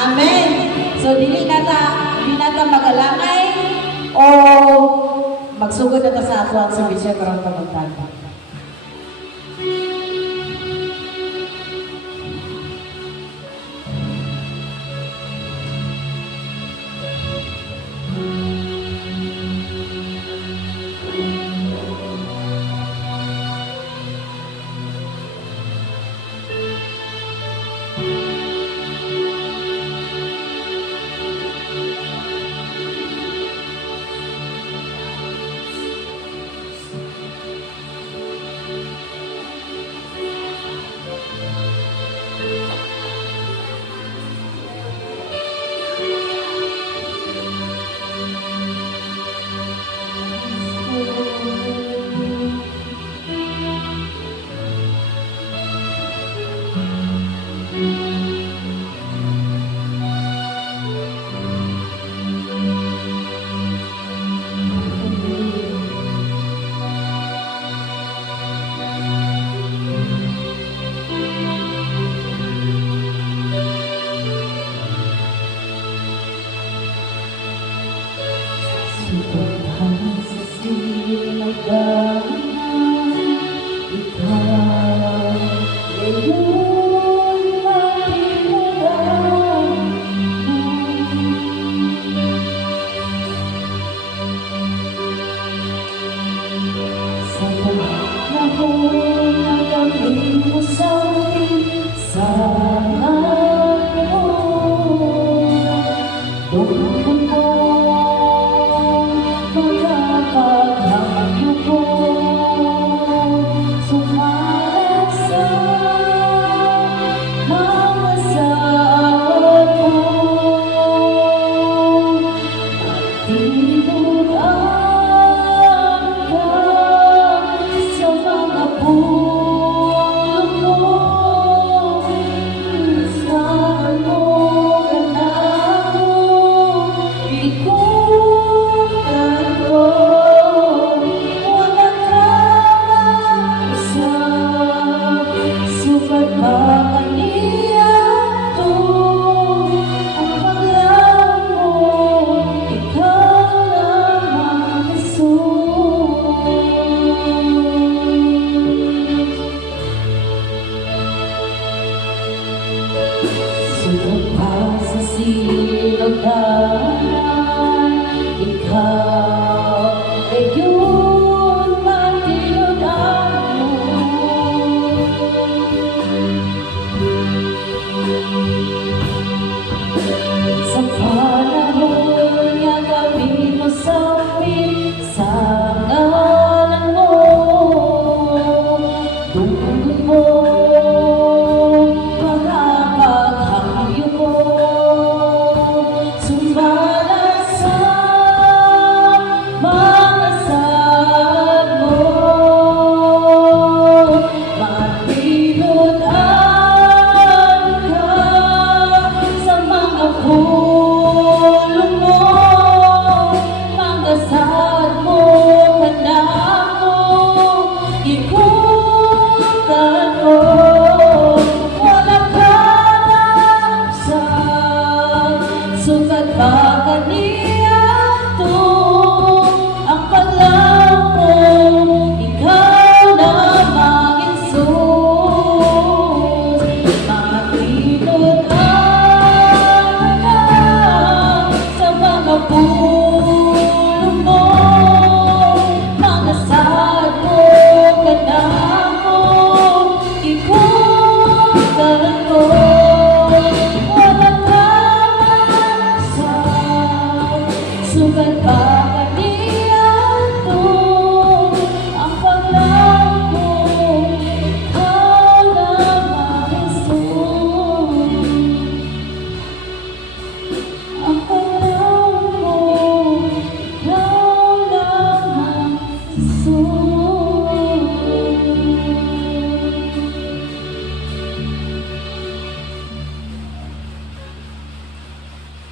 Amen. So dili nata magalangay o magsugod na ta sa ato ang servisyo karong pagtag.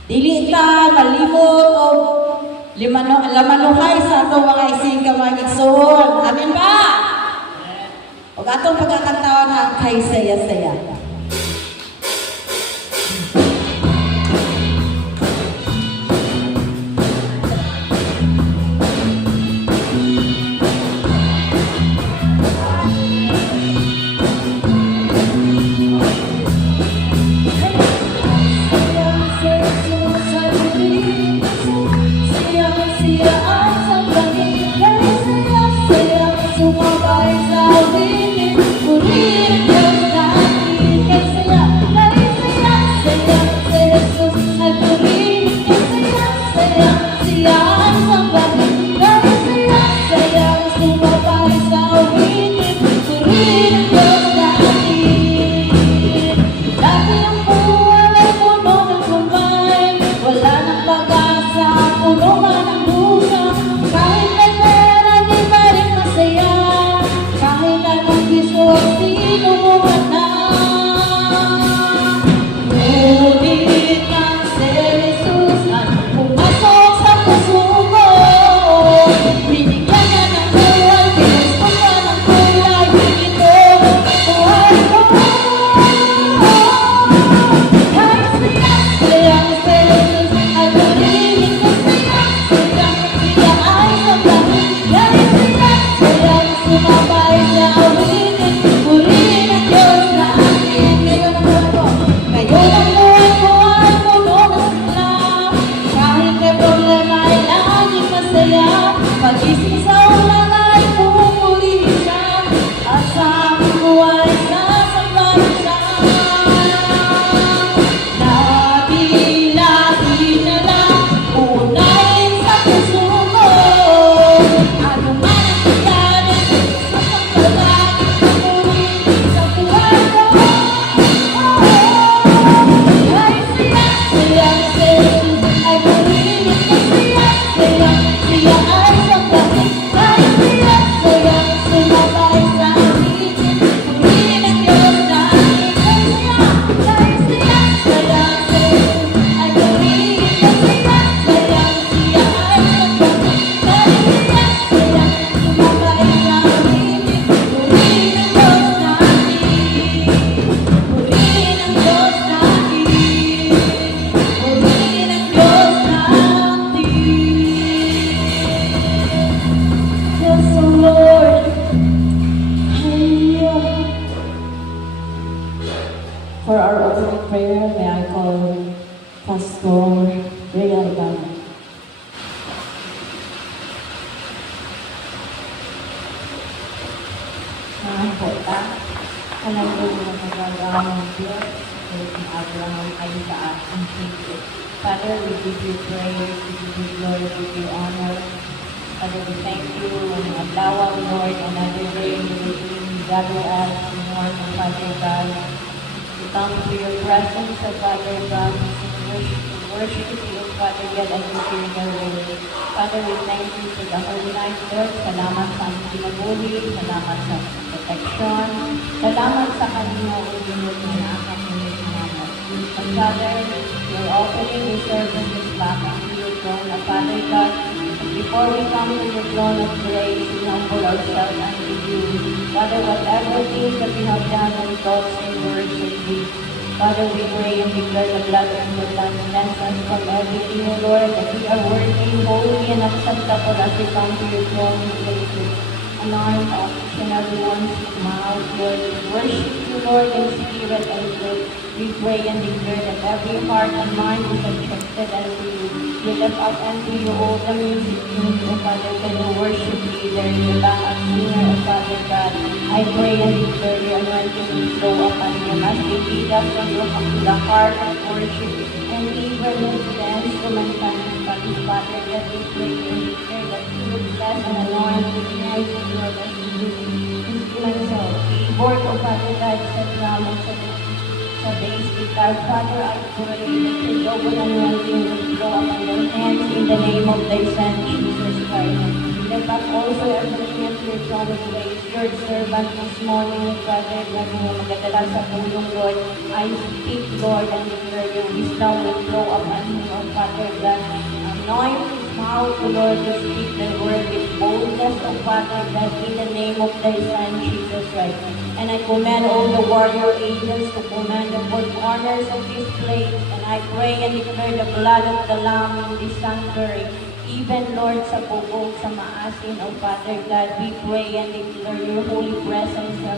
Dili ta malimot o lamanuhay sa atong mga ising kamagigsoon. Amen ba? O atong pagkakantawan ang kay saya-saya. For our opening prayer, may I call Pastor Rhea Ibana. Mga pota, kalangin ng magagawa ng Diyos, ng Abraham ay sa ating Panginoon. Father, we give you praise, we give you glory, we give you honor. Father, we thank you and allow, Lord, another day we gather as one, Father God. We come to your presence, Father God, to worship you, Father God, and to hear your word. Father, we thank you for the holy night, Lord. Salamat sa aming pinaguli, salamat sa protection, salamat sa kanina ulit na nakakulit namin. And Father, your opening your services back unto your throne, Father God. Before we come to your throne of grace, we humble ourselves unto you. Father, whatever things that we have done in thoughts and words and deeds, Father, we pray and declare the blood of the Lamb cleanse us from everything, O Lord, that we are worthy, holy, and acceptable as we come to your throne of grace. Anoint each and everyone's mouth, Lord. We worship you, Lord, in spirit and truth. We pray and declare that every heart and mind is attracted unto you. We lift up unto you all the music tunes, O Father, that you worship leader, the backup singer, O Father God. I pray and declare your anointing will flow upon them as they lead us to the heart of worship and even into the instrumental music, Father, that we pray and declare that you will bless and anoint the music, Lord, as we do instrumental keyboard, O Father God, sa drama, sa bass guitar. Father, I pray that your double anointing will flow upon their hands in the name of thy Son, Jesus Christ. Lift up also everything at your throne of grace, your servant this morning, Father, na magadala sa tulong, Lord. I speak, Lord, and declare your wisdom will flow upon him, O Father God. Anoint his mouth, O Lord, to speak the word with boldness, O Father God, in the name of thy Son, Jesus Christ. And I command all the warrior angels to command the four corners of this place. And I pray and declare the blood of the Lamb in this sanctuary. Even, Lord, sa bubog, sa maasin, O Father God, we pray and declare your holy presence sa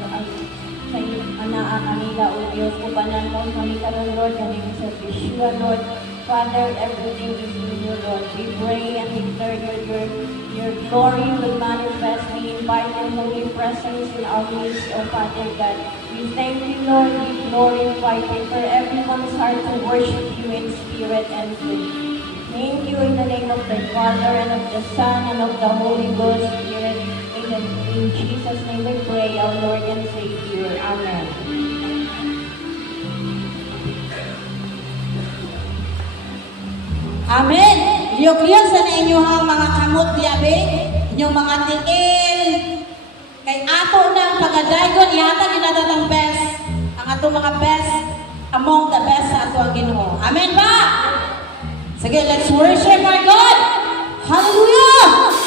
anaa kanila, O Diyos, kubanan mo kami karon, Lord, kaning sa Yeshua, Lord. Father, everything is in you, Lord. We pray and declare your glory will manifest. We invite your holy presence in our midst, O Father God. We thank you, Lord. We glorify you for everyone's heart to worship you in spirit and truth. Thank you in the name of the Father and of the Son and of the Holy Ghost Spirit. In Jesus' name we pray, our Lord and Savior. Amen. Amen. Liyok-liyok sa na inyong mga kamot diabe, inyong mga tiil. Kay ato na ang pagadaygon, ihata ginatang best. Ang ato mga best, among the best sa ato ang Ginoo. Amen ba? Sige, let's worship our God. Hallelujah!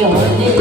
Your name.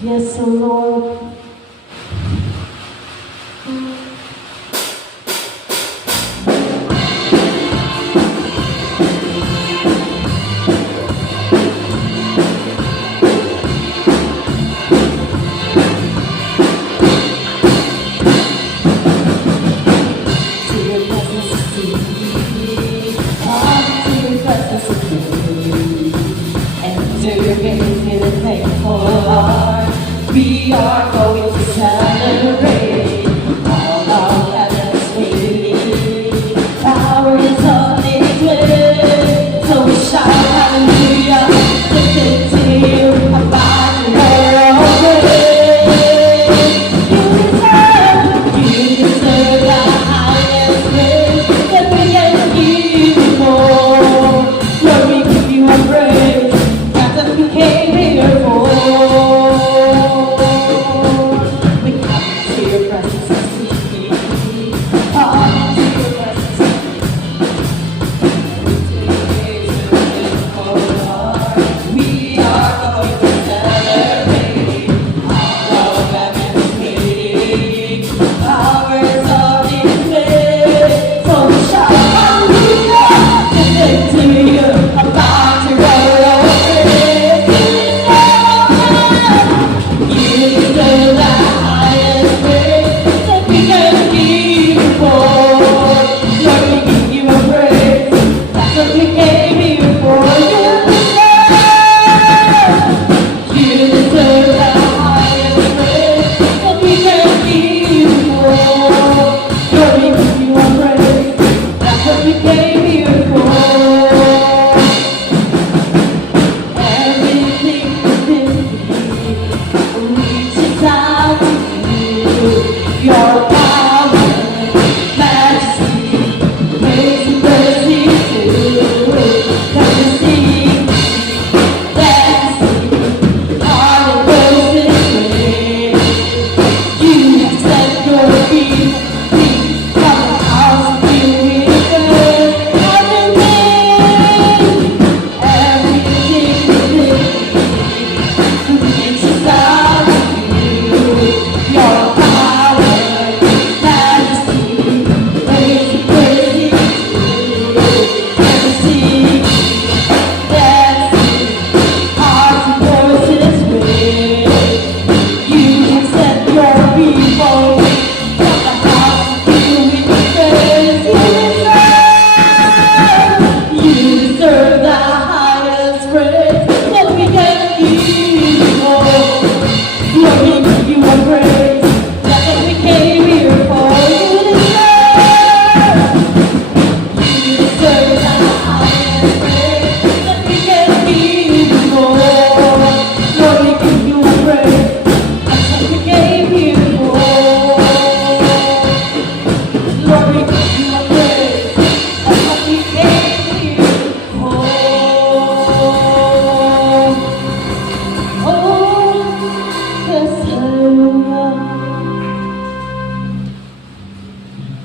Yes, O Lord. We are going to celebrate all our heavens waiting. Power is on its way, so we shout hallelujah. Listen to you, about your praise. You deserve the highest praise that we can give you more. Lord, we give you a praise. That's what we came here for.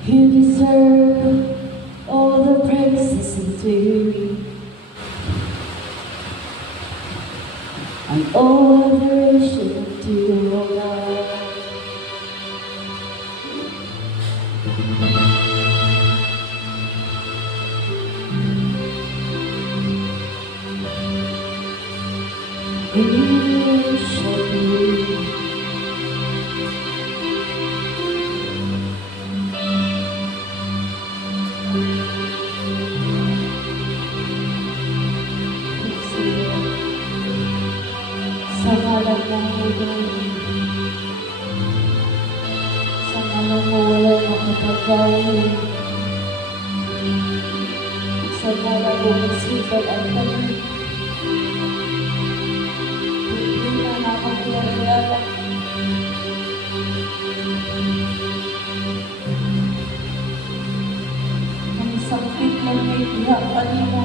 You deserve all the praises and glory and all adoration to your God. We worship you. Sa ngalan ng Panginoon, sa ngalan mo wala makapagbawi, sa ngalan mo masipag ang kami, hindi na nakapaglalala. Ang sakit mo may ihapan mo.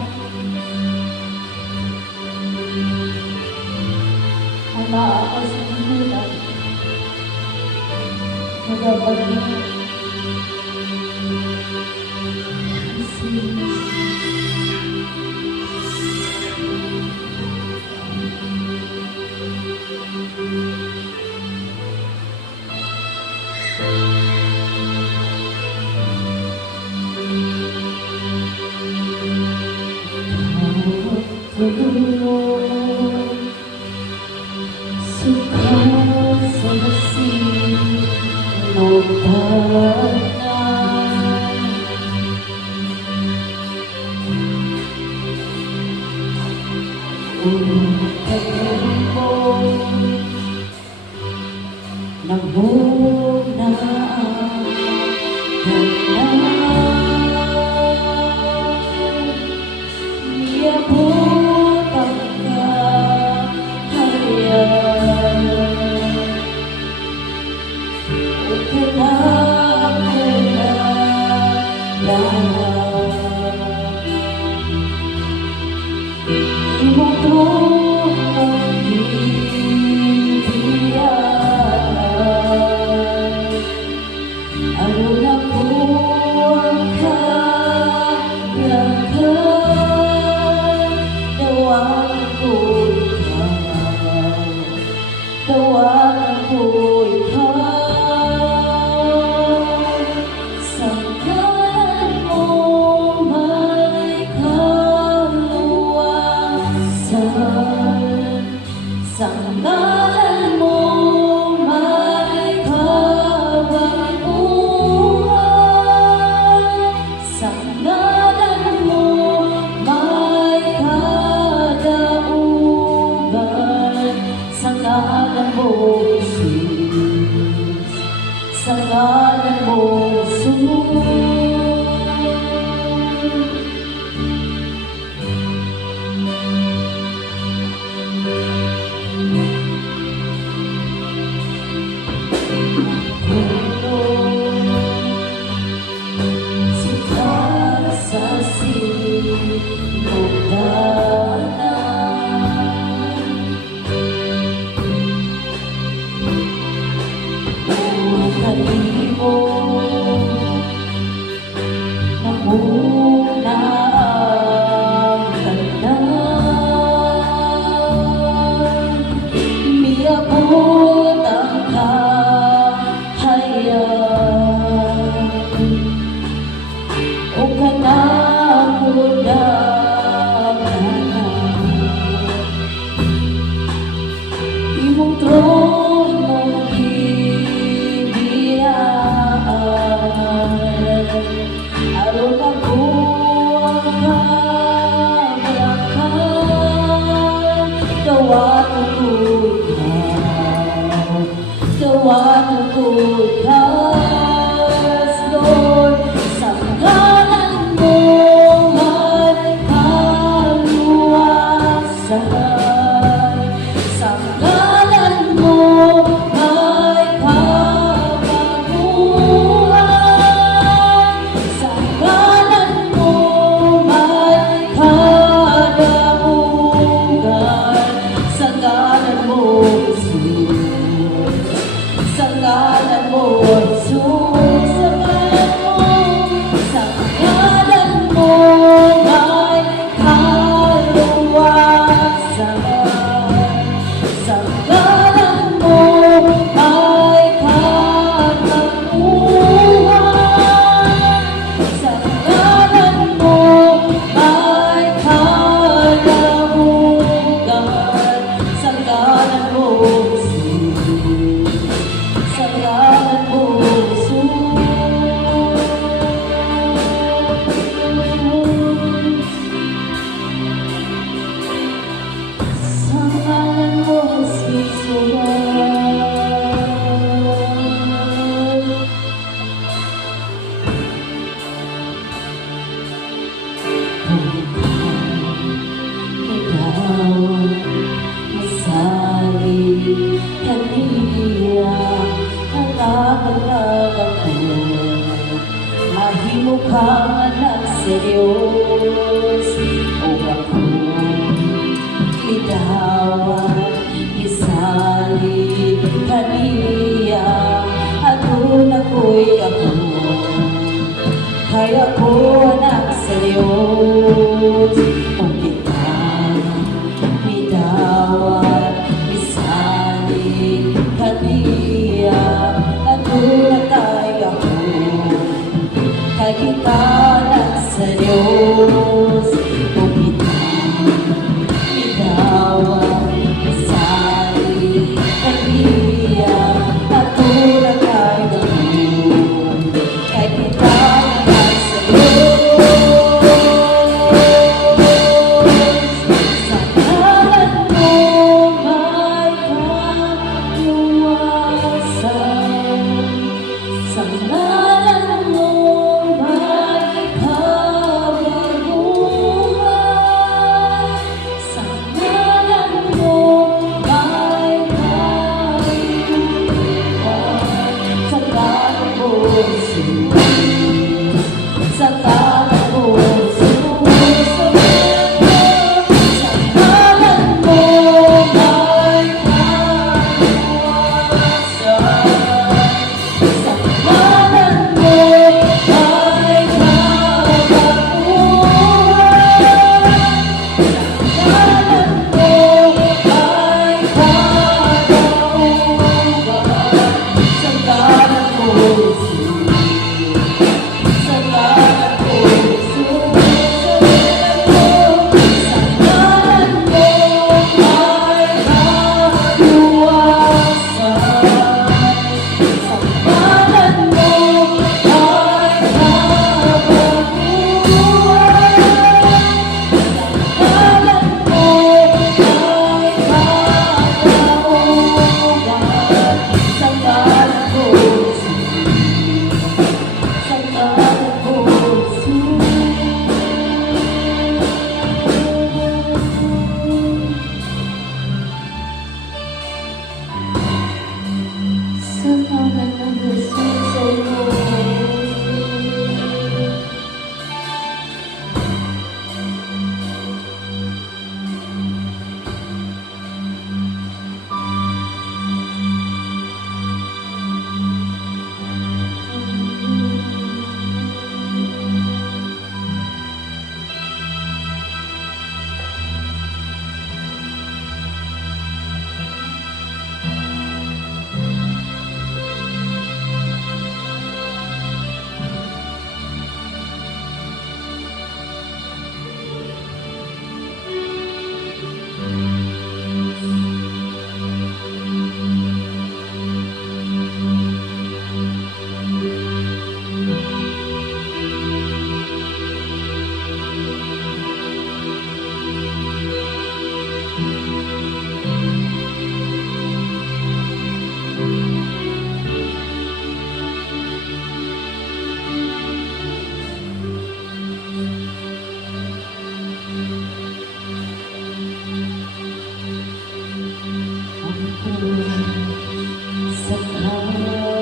Nakakasimulan, nagabagyan, isinis. Bitaw, isali, kaniya. somehow I never seem so low. Sa kabayo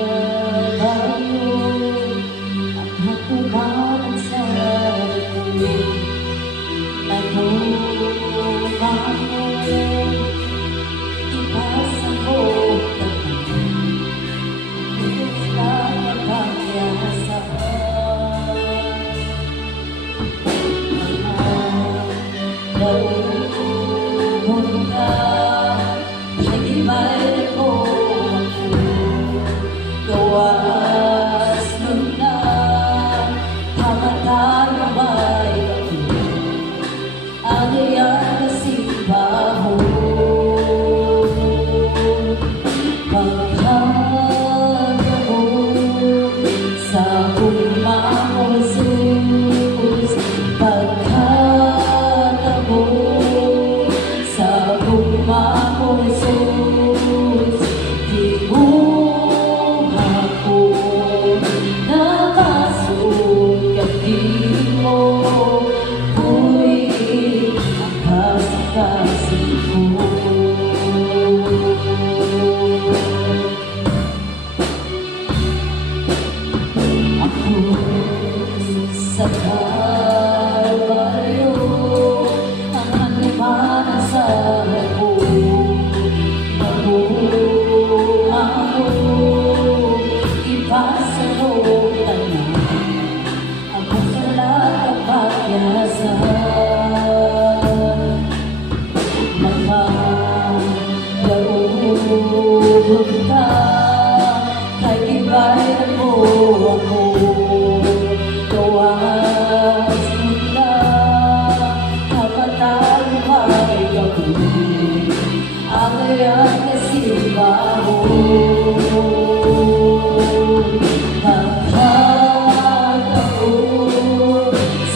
at natumanan sa likod, nagumamon, ipasa ko itos na pagkakasahan. Nauhon ka, nag-ibay ko ako, gawas nun na, hamatay ako, ang iyan na simbaho. Pagkagamo sa kumamo Jesus, pagkagamo sa kumamo Jesus, di mo ako nakasugat, di mo puwing ang kasikasin ko. Ako sa Kalbaryo, ang nagmana sa ako, nagumamo, ipasa ko tanan, ako sa lahat ng pagyasan. Nagmamayaroon ka, kay ibay mo ako, gawas mula, kapatay ako, ang iyang kasimbaho. Pagkagamo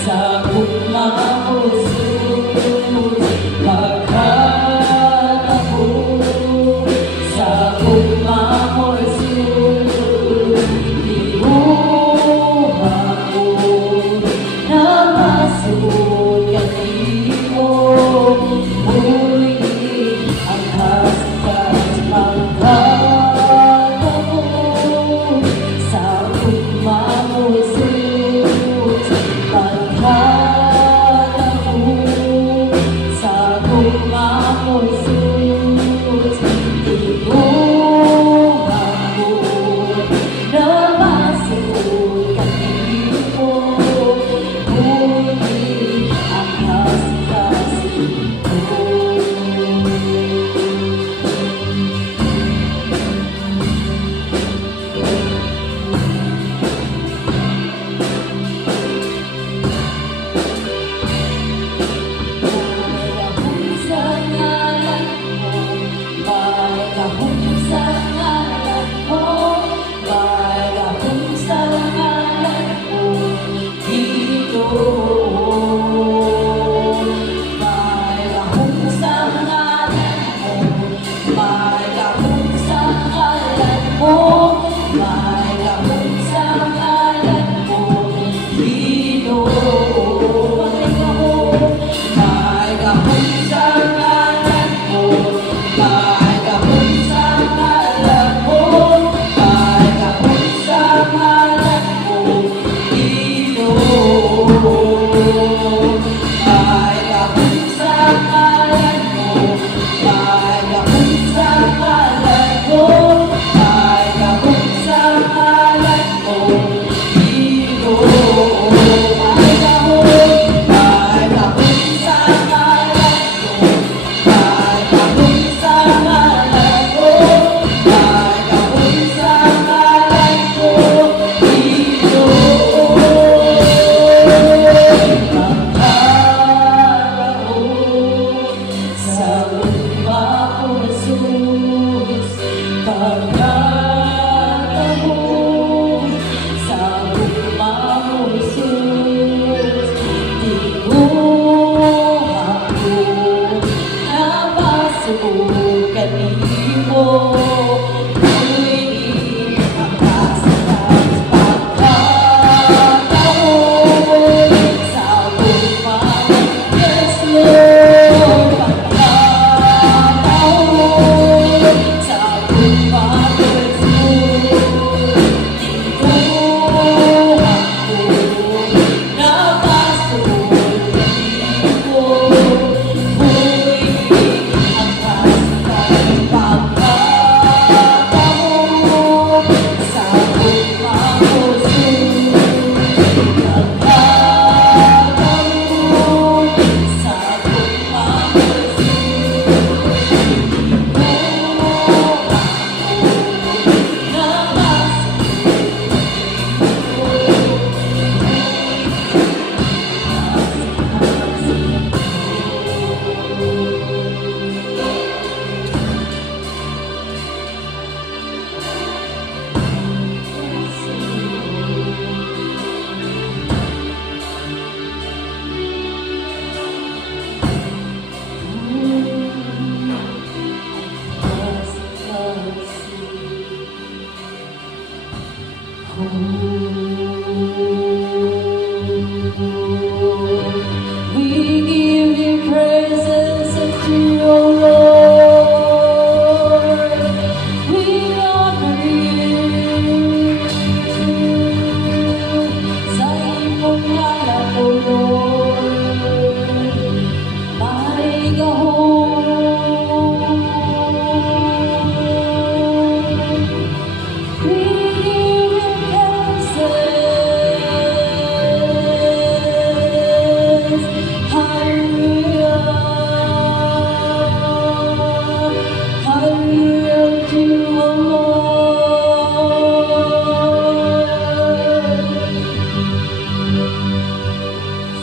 sa kumamo Jesus, pagkagamo sa kumamo Jesus, di mo ako nakasugat, di mo puwing ang kasikasin. Pagkagamo sa kumamo Jesus, pagkagamo sa kumamo Jesus, di mo ako nakasugat, di mo puwing ang kasikasin ko. pagkatahon sa ugma mo, Jesus. Di ko ako nabasog kanimo. Tuwing ang kasalang pagkatahon sa ugma mo, yes, Lord. Pagkatahon sa ugma mo, Jesus. Di ko ako nabasog kanimo. Tuwing ang kasalang pagkatahon sa ugma mo, Jesus. Pagkatahon sa ugma mo, we give you praises unto your Lord. We honor you. Sa imong ngalan, O Lord, maigahon. We give you praises. Hallelujah. Hallelujah to the Lord.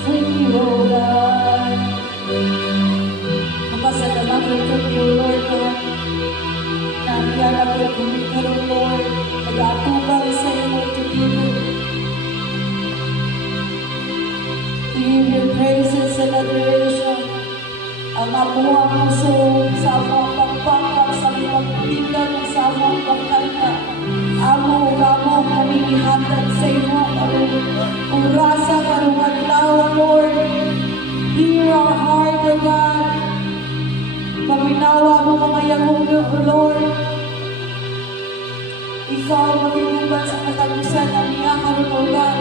Thank you, O God. Mapasalamat ko to you, Lord God. Nangyarap ko kumikaroon, Lord. Nag-aatubang sa iyo, Lord, to give you praises and adoration. Ang amuang puso sa among pagpapag, sa among pagtindag, sa among pagkanta. Amo, amo, kami ihatag sa iyo, urasa, karong adlaw, Lord. Hear our heart, O God. Paminawa mo mga yamong, Lord. Ikaw magiguban sa katagusan ng niya karon, O God.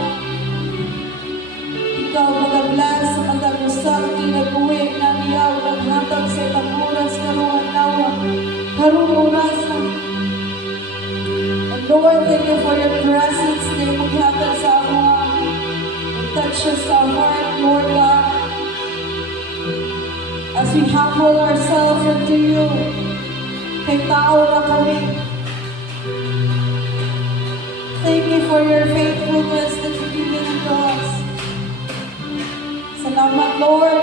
Ikaw magablas sa katagusan kinag-uwi ng niya o naghatag sa itang oras karong adlaw. Karong oras na. And Lord, thank you for your presence na maghatag sa mga touch us sa heart, Lord God. As we humble ourselves unto you, kay tao na kami. Thank you for your faithfulness that you've given unto us. Salamat, Lord.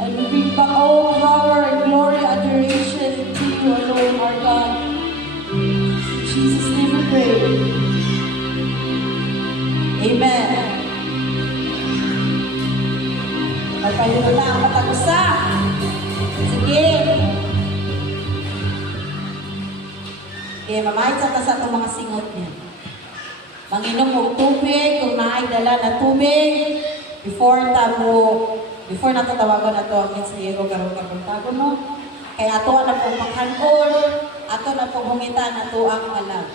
And we bring back all power and glory, adoration to you alone, our God. In Jesus' name we pray. Amen. Magpayo na ang matagusa. Sige. Kaya mamahit sa ta sa itong mga singot niya. Manginom mo tubig, kung naay dala na tubig, before nato tawagan na ito ang mensahero karong tago mo. Kaya ato na pong paghankol, ato na pong humitan na ito ang alam.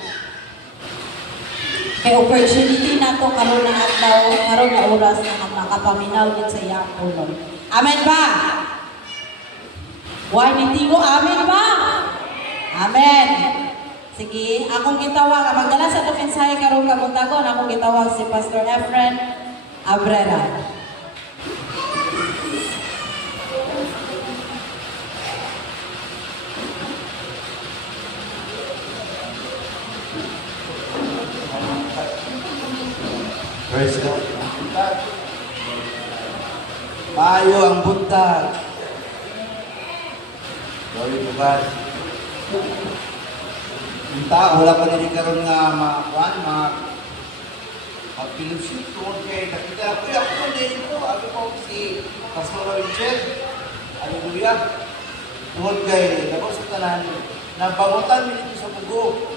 Kaya opportunity na ito karon na adlaw, karon na oras na makapaminaw din sa iyang tulong. Amen ba? Why hindi mo? Amen ba? Amen. Sige, akong gitawag, magdala sa mensahe karong kabuntagon, akong gitawag si Pastor Efren Abrera. Praise God. Maayo ang buntag. Glory to God. Yung tao, wala pa rin karoon nga mag-fellowship tungkol kay nakita ko, ako po din ito, ako po si Pastor Richard, hallelujah, tungkol kay, ako sa tanan, nabangutan mo dito sa bugo.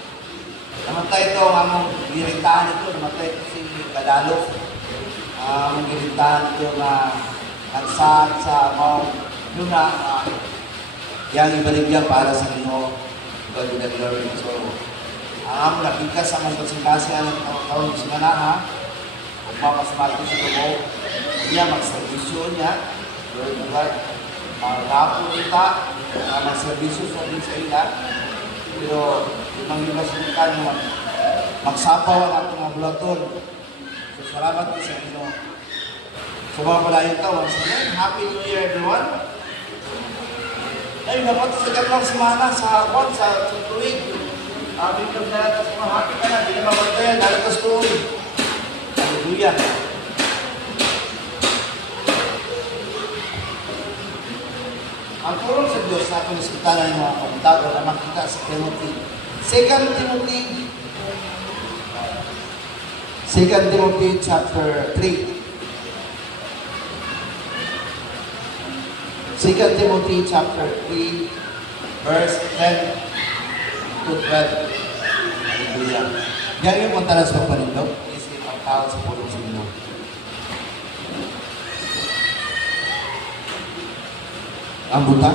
Namatay ito ang among girintahan ito, namatay ito si Kadalo. Ang girintahan ito na nagsaan sa Mount Luna, yang ibaligya para sa Ginoo, God be the glory. So, ang nabigas ang konsentrasi ang karon sa mana ha. Kung mapasmart ko sa tubo, niya magservisyo niya. Lord God, rapo kita, magservisyo sa din sa ila. Pero, yung mga ibasinkan mo, magsapaw ang atong mga bulaton. So, salamat ko sa Ginoo. So, mga palayon ka, once again, Happy New Year everyone. Ay, dapat sa gatlang semana sa kwan, sa tuwig. Biglang na natin sa mga happy ka na, hindi na mabantayan, nalatas tuwig. Hallelujah. Ang purong sa Diyos na ating ispitalan ng mga pagtago na makita sa Timothy. 2 Timothy chapter 3. 2 Timothy chapter 3, verse 10 to 12. Hallelujah. Yan yung pantalas ng panindog. Isip ang tao sa pulong sa Ginoo. Ang buta.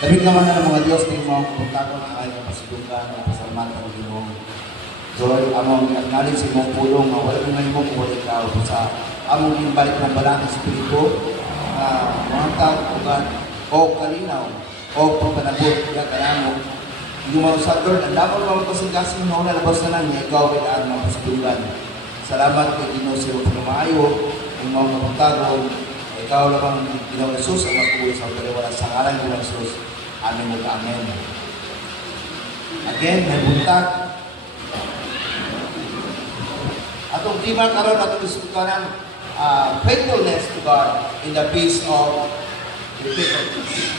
Labing naman na ng mga Diyos din mo ang punta ko na ayaw pasidugan ng pasalamatan ng Ginoo. Lord, among acknowledge sa imong pulong na wala may mo kung wala ikaw sa among imbalik ng balang Espiritu mga tag-ugan o kalinaw o pagpanabot kaya kanamo yung sa Lord, ang dapat mga kasing-kasing noon na labas na lang niya ikaw kailangan mga pasidugan. Salamat kay Ginoo sa iyong pinamaayo yung mga kapagtagon ikaw lamang Ginoong Jesus ang magpuwi sa pagkaliwala sa ngalan Ginoong Jesus. Amen at amen. Again, may buntag. Atong tema karon atong diskutanan faithfulness to God in the face of difficulties.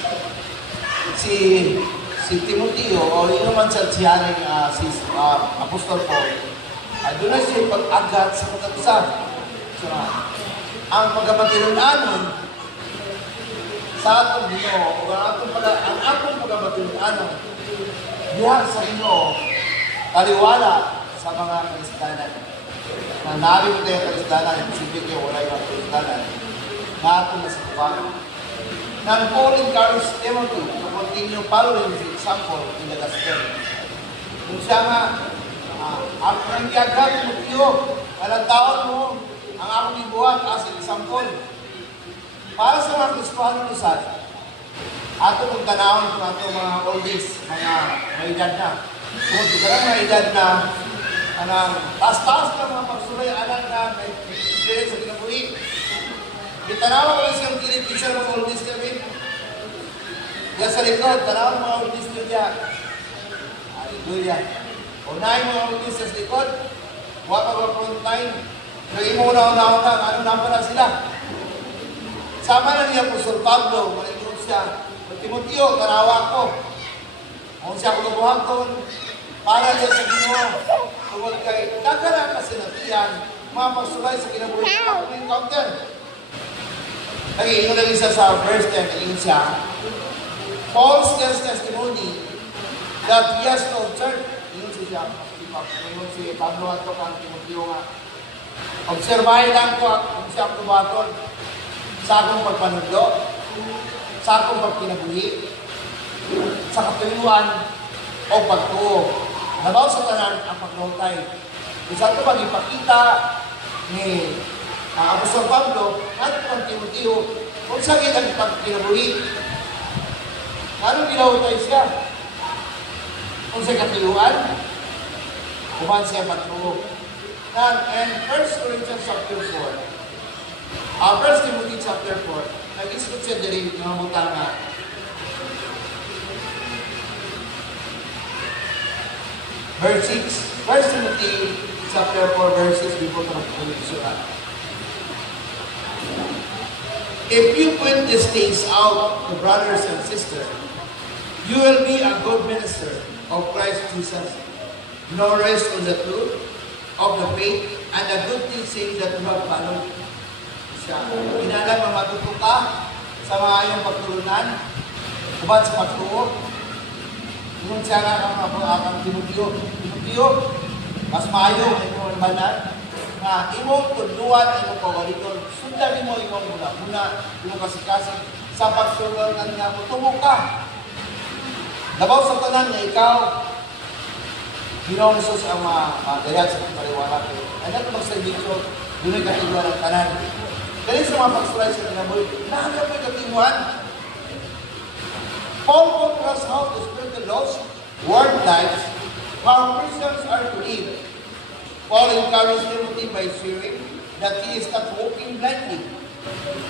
Si Timoteo, o yun naman sa siyaring si Apostol Paul, doon na siya pag-agat sa pagkatsa. So, ang pagkabatilunanon sa atong Ginoo, o ang atong pagkabatilunanon, diha sa Ginoo, taliwala sa mga Kristiyanan. Na nabi mo tayo Kristiyanan, isipin kayo wala yung Kristiyanan, na atong nasituan. Nang Paul encouraged Timothy to continue following his example in the gospel. Kung siya nga, ang nangyagat mo tiyo, walang taon mo, ang akong ibuhat as an example. Para sa mga Kristohano Rizal, ato kong tanawin kung ato mga oldies, mga edad na. Kung ito ka mga edad na, anang taas-taas na mga pagsulay, anak na may experience sa kinabuhi. Itanawa ko lang siyang kilid-kilid ng mga oldies kami. Diyan sa likod, tanawa mga oldies nyo diyan. Hallelujah. Unahin mga oldies sa likod, huwag ka mag-frontline. Pero imo una-una, ano naman na sila. Sama na niya Apostol Pablo, malingon siya. Timoteo, tanawa ko. Kung siya kulubuhan para niya sa Ginoo. Tungkol kay nagkarang kasinatian, mga pagsulay sa kinabuhi na encounter. Nag-iingon lang isa sa verse 10, nag-iingon siya, Paul's testimony that he has no church. Ingon siya, ingon si Pablo ato kang Timoteo nga. Obserbahin lang ko kung siya ang tubaton sa akong pagpanudlo, sa akong pagkinabuhi, sa katuluan o pagtuo. Nabaw sa tanan ang paglutay. Isa ito mag-ipakita ni Apostol Pablo at ng Timoteo kung saan ang pagkinabuhi. Anong ginahutay siya? Kung sa katuluan, kuman siya pagtuo. And 1 Corinthians chapter 4, 1 Timothy chapter 4, nag-isip siya din ng mutanga. Verse 6, 1 Timothy chapter 4, verse 6, before na if you point these things out to brothers and sisters, You will be a good minister of Christ Jesus, no rest on the truth of the faith and the good teaching that you have followed. Siya, kinala matuto ka sa mga iyong pagtulunan, uban sa pagtuo. Yung siya nga ang Timoteo. Timoteo, mas maayo ay mga banal na imong tudluan, imong pawaliton. Sundan mo imong muna, imong kasikasig sa pagtulunan nga mo. Tumo ka. Labaw sa tanan na ikaw, Ginoong Isus ang madayag sa pagpaliwanag. Ano ito magservisyo, dunay katinuan ang tanan. Dahil sa mga pagsulay sa kinabuhi, nahanap may katinuan. Paul contrasts how the spiritual laws, word lives, how Christians are to live. Paul encourages Timothy by sharing that he is not walking blindly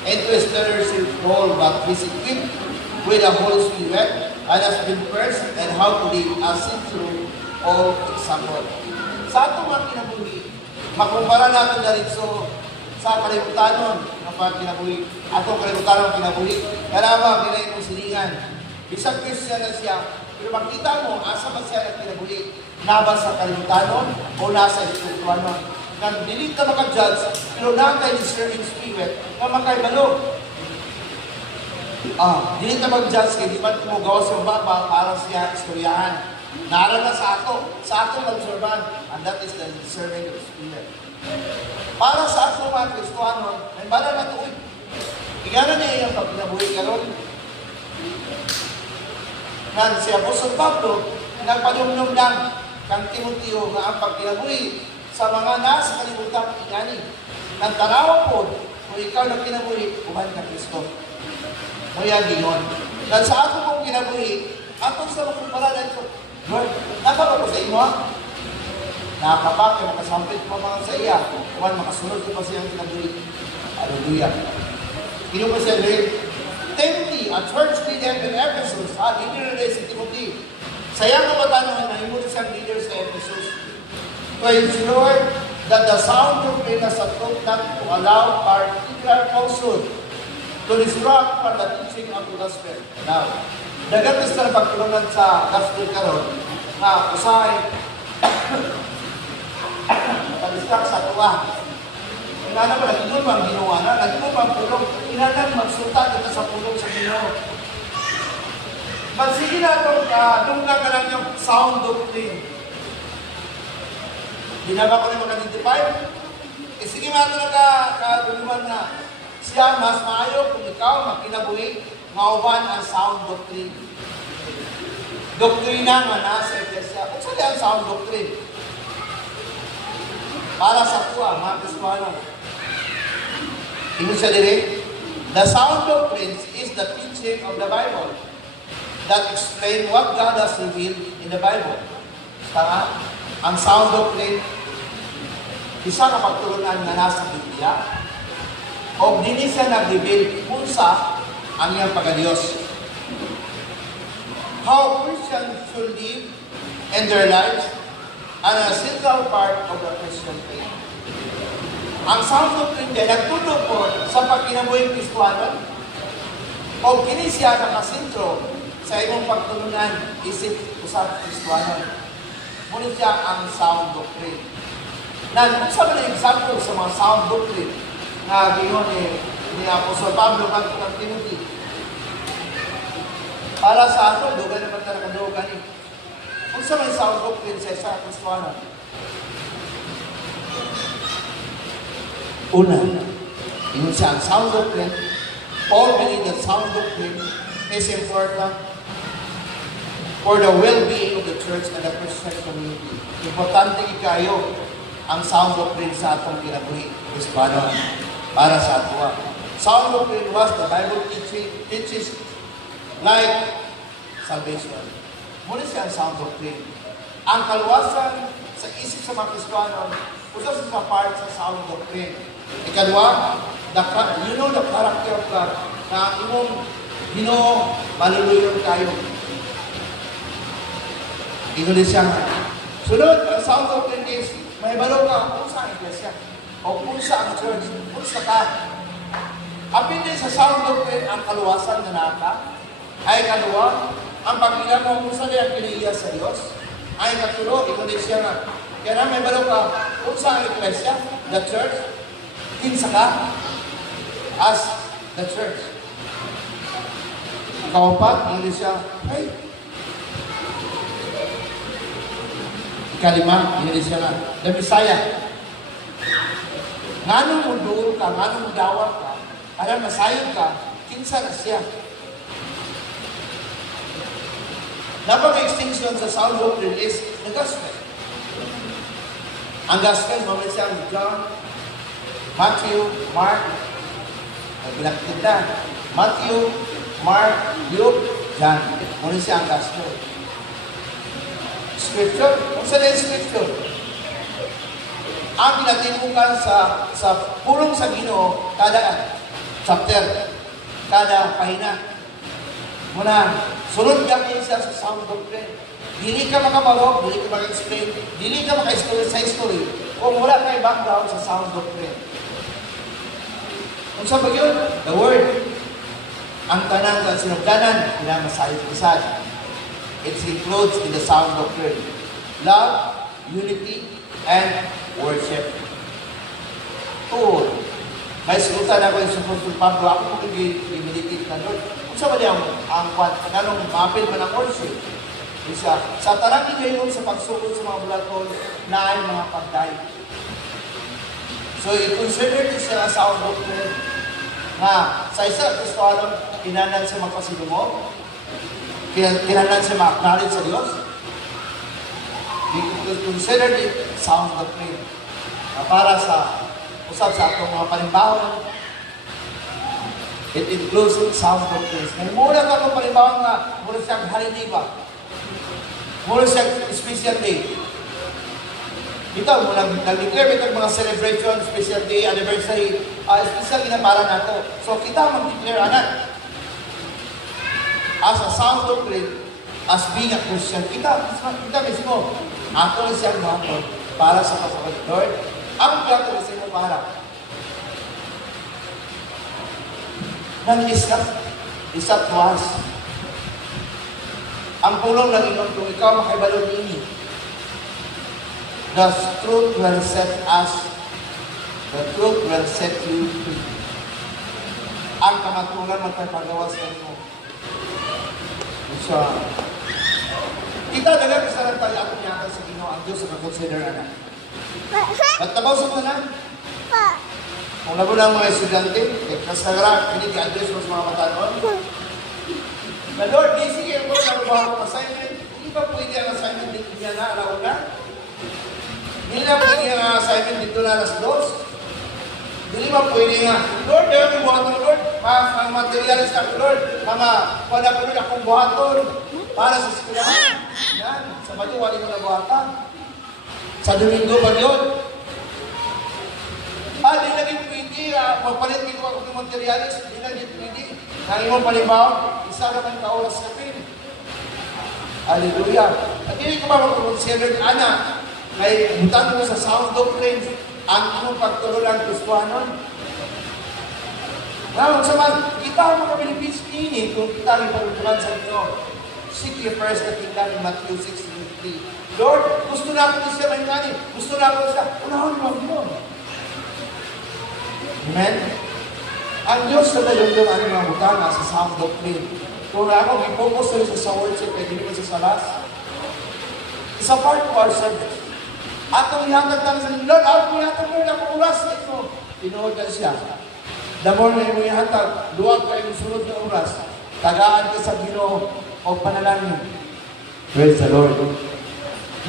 and to establish his role, but he is equipped with the Holy Spirit and has been first and how to live as seen through all example. Sa atong mga kinabuhi, makumpara natin na rin sa kalibutanon ng pagkinabuhi. Atong kalibutanon kinabuhi, kalama, kinay mong silingan. Isang Christian na siya, pero makita mo, asa ba siya ang kinabuhi? Naba sa kalibutanon o nasa espirituanon? Nang dilit na makajudge, pero nakay discerning spirit na makaibalo. Dilit na mag-judge kay di man tumugaw sa baba para siya istoryahan. Naral na sa ato mag-observan, and that is the discerning of spirit. Para sa ato mga Kristohanon, may bala na ito. Iganan niya yung pagkinabuhi karon. Nan si Apostol Pablo, nagpanumnum lang kang Timoteo nga ang pagkinabuhi sa mga nasa kalibutan ingani. Nang tanawa po, kung ikaw na kinabuhi, uman ka Kristo. Maya ginon. Nan sa ato pong kinabuhi, atong sa makumpara na ito, Lord, nakaba ko sa imo ha? Nakapake, makasampit pa mga sa iya. Uman, makasunod ko pa siyang kinabuhi. Hallelujah. Ino pa siya rin. Timothy, a church leader in Ephesus, leader rin si Timothy. Sayang na matanong na imunod siyang leader sa Ephesus to ensure that the sound doctrine as a truth not to allow particular falsehood to distract from the teaching of the gospel. Now, dagat na pagtulungan sa gospel karon na usahay pag-distract sa tuwa. Inanang mo, naging mo ang ginawa na, naging mo ang pulong, inanang magsulta kita sa pulong sa Ginoo. Magsige na itong dungga ka lang yung sound doctrine. Di na ba ko na mag-identify? Sige nga ito nagkaduluman na siya mas maayo kung ikaw makinabuhi, mauban ang sound doctrine. Doktrina nga nasa Iglesia. Kung saan ang sound doctrine? Para sa kuha, mga Kristohanon. Tingin siya dire, the sound doctrine is the teaching of the Bible that explain what God has revealed in the Bible. Tama? Ang sound doctrine, isa na pagtulunan na nasa Biblia, o dini siya nag-reveal kung sa ang iyang pagkadiyos. How Christians should live in their lives and a central part of the Christian faith. Ang sound doctrine din, nagtulog po sa pagkinabuhi Kristohanon o kini siya nakasintro sa imong pagtulunan isip usap Kristohanon. Ngunit siya ang sound doctrine. Kung sa mga example sa mga sound doctrine na giyon ni Apostol Pablo kanto kang Timothy, para sa ato, dugan naman talaga dugan kung sa mga sound doctrine sa isa Kristohanon. Una, yun siya ang sound doctrine. Paul believed that sound doctrine is important for the well-being of the church and the Christian community. Importante ikayo ang sound doctrine sa atong kinabuhi, Kristohanon, para sa ato. Sound doctrine was the Bible teaches like salvation. Muna siya ang sound doctrine. Ang kaluwasan sa isip sa mga Kristohanon, usas sa part sa sound doctrine. Ikadwa, you know the character of God, na imong Ginoo maluluyon kayo. Inuli siya nga. Sunod, ang sound doctrine is, may balo ka kung sa iglesia, o kung sa ang church, kung sa ka. Apin din sa sound doctrine, ang kaluwasan na naka, ay kaluwa, ang pagkila mo kung saan ang kiniya sa Diyos, ay katulo, ikaw din siya nga. Kaya na may balo ka, kung saan ang iglesia, the church, kinsa ka, as the church. Ikaw-apat, ikaw din siya, ay, ikalima, ikaw din siya nga, the Messiah. Nganong mo doon ka, nganong mo dawat ka, alam masayod ka, kinsa na siya. Napaka-extinction sa sound doctrine is the gospel. Ang gospel, mamaya siya ang John, Matthew, Mark, nagbilakit na. Matthew, Mark, Luke, John. Mamaya siya ang gospel. Scripture, kung saan yung scripture? Ang pinatimukan sa pulong sa Ginoo, kada chapter, kada pahina. Muna, sunod gagawin siya sa sound doctrine. Dili ka makabalog, dili ka maka-explain, dili ka maka-story sa history, kung wala kay background sa sound doctrine. Kung sa bagyo, the word, ang tanang at sinugdanan, pinamasayo kisad. It includes in the sound doctrine. Love, unity, and worship. Tool. May sulutan ako yung Apostol Pablo, ako kung i-meditate na doon. Kung sa bali ang kanong mapil man ang worship, isa, sa tarang ngayon sa pagsukod sa mga bulatol na ay mga pagday. So, i-consider this na sound doctrine na sa isa, Kristohanon, kinanan siya magpasilumog, kinanan siya ma-acknowledge sa Diyos. I-consider it sound doctrine na para sa usap sa atong mga panimbawon. It includes sound doctrines. May muna ka itong panimbawon nga, muna siyang halidiba. Muna siyang special day. Ito, muna nag-declare itong mga celebration, special day, anniversary, special ginapara na ito. So, kita mag-declare anan. As a sound doctrine, as being a Christian, kita mismo, ato na siyang buhaton para sa kasabot. Lord, ang gato na siyang para. Nang isat tuwas. Ang pulong ng Ingon, kung ikaw makibalo nini, the truth will set us, the truth will set you free. Ang kamatulan magpapagawa sa inyo. So, kita dalag isa lang tayo ako niya sa Ginoo ang Diyos na consider na. At tabaw sa mga kung labo lang mga estudyante, kasara, hindi i-address mo sa mga matanon. Na Lord, sige ang mga narubahan ng assignment. Hindi ba pwede ang assignment dito niya na alauna? Hindi na pwede ang assignment dito na alas 2? Hindi ba pwede nga, Lord, dahil yung buhaton, Lord, mga materialis na Lord, mga panapulod akong buhaton para sa eskwelahan. Yan, sa Badyo, wali ko na buhatan. Sa Domingo ba yun? Di naging pwede, magpalit ko ako ng materialis, di naging pwede. Nang imong palibaw, isa naman ka-oras ka pin. Hallelujah. At hindi ko ba mag-consider, ana, ay butan mo sa sound doctrine, ang imong pagtulolang Kristohanon. Ngayon, saman, kita ang mga Pilipins ini, kung kita ang ipagtulan sa inyo. Seek ye first the kingdom in Matthew 6:3. Lord, gusto na ako siya may ngani, gusto na ako siya, unahon mo yun. Amen? Ang Diyos na tayo yung ano mga butana sa sound doctrine. Kung ako, i-focus rin sa worship, eh, hindi mo sa salas. It's a part of our service. At kung ihatag namin sa Lord, ako ihatag mo na akong oras ito. Tinuod ka siya. The more na yung ihatag, luwag ka yung sunod na oras. Tagaan ka sa Ginoo o panalangin. Praise the Lord.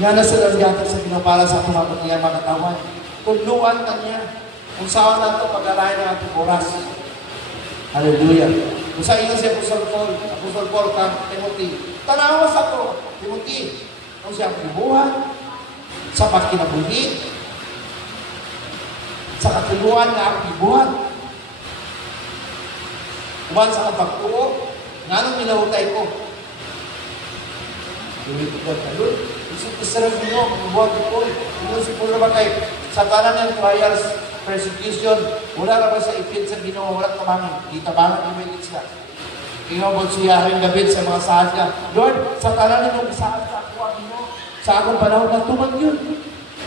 Nga na sila ihatag sa Ginoo para sa kumapag niya makatawan. Tuluan ka niya. Kung saan na ito, pag-alahin ng ating oras. Hallelujah. Kung sa inyo si Apostol Paul kang Timothy, tanawa sa ito, Timothy, kung siyang kibuhan, sa pagkinabuhi, sa katuluan na ang kibuhan, uban sa kapagtuo, nga nung minahutay ko. Ulit ko ka doon. Isip-isarap nyo, ang buwan ko. Inusin ko na ba kayo, sa tanan ng trials, persecution, wala na ba sa ipin sa Ginoo, wala tabangan. Di tabangan yung may siya. Ingabot siya rin David sa mga sahad niya. Lord, sa tanan ninyo, isahan sa ako ang inyo. Sa akong panahon na tumag yun.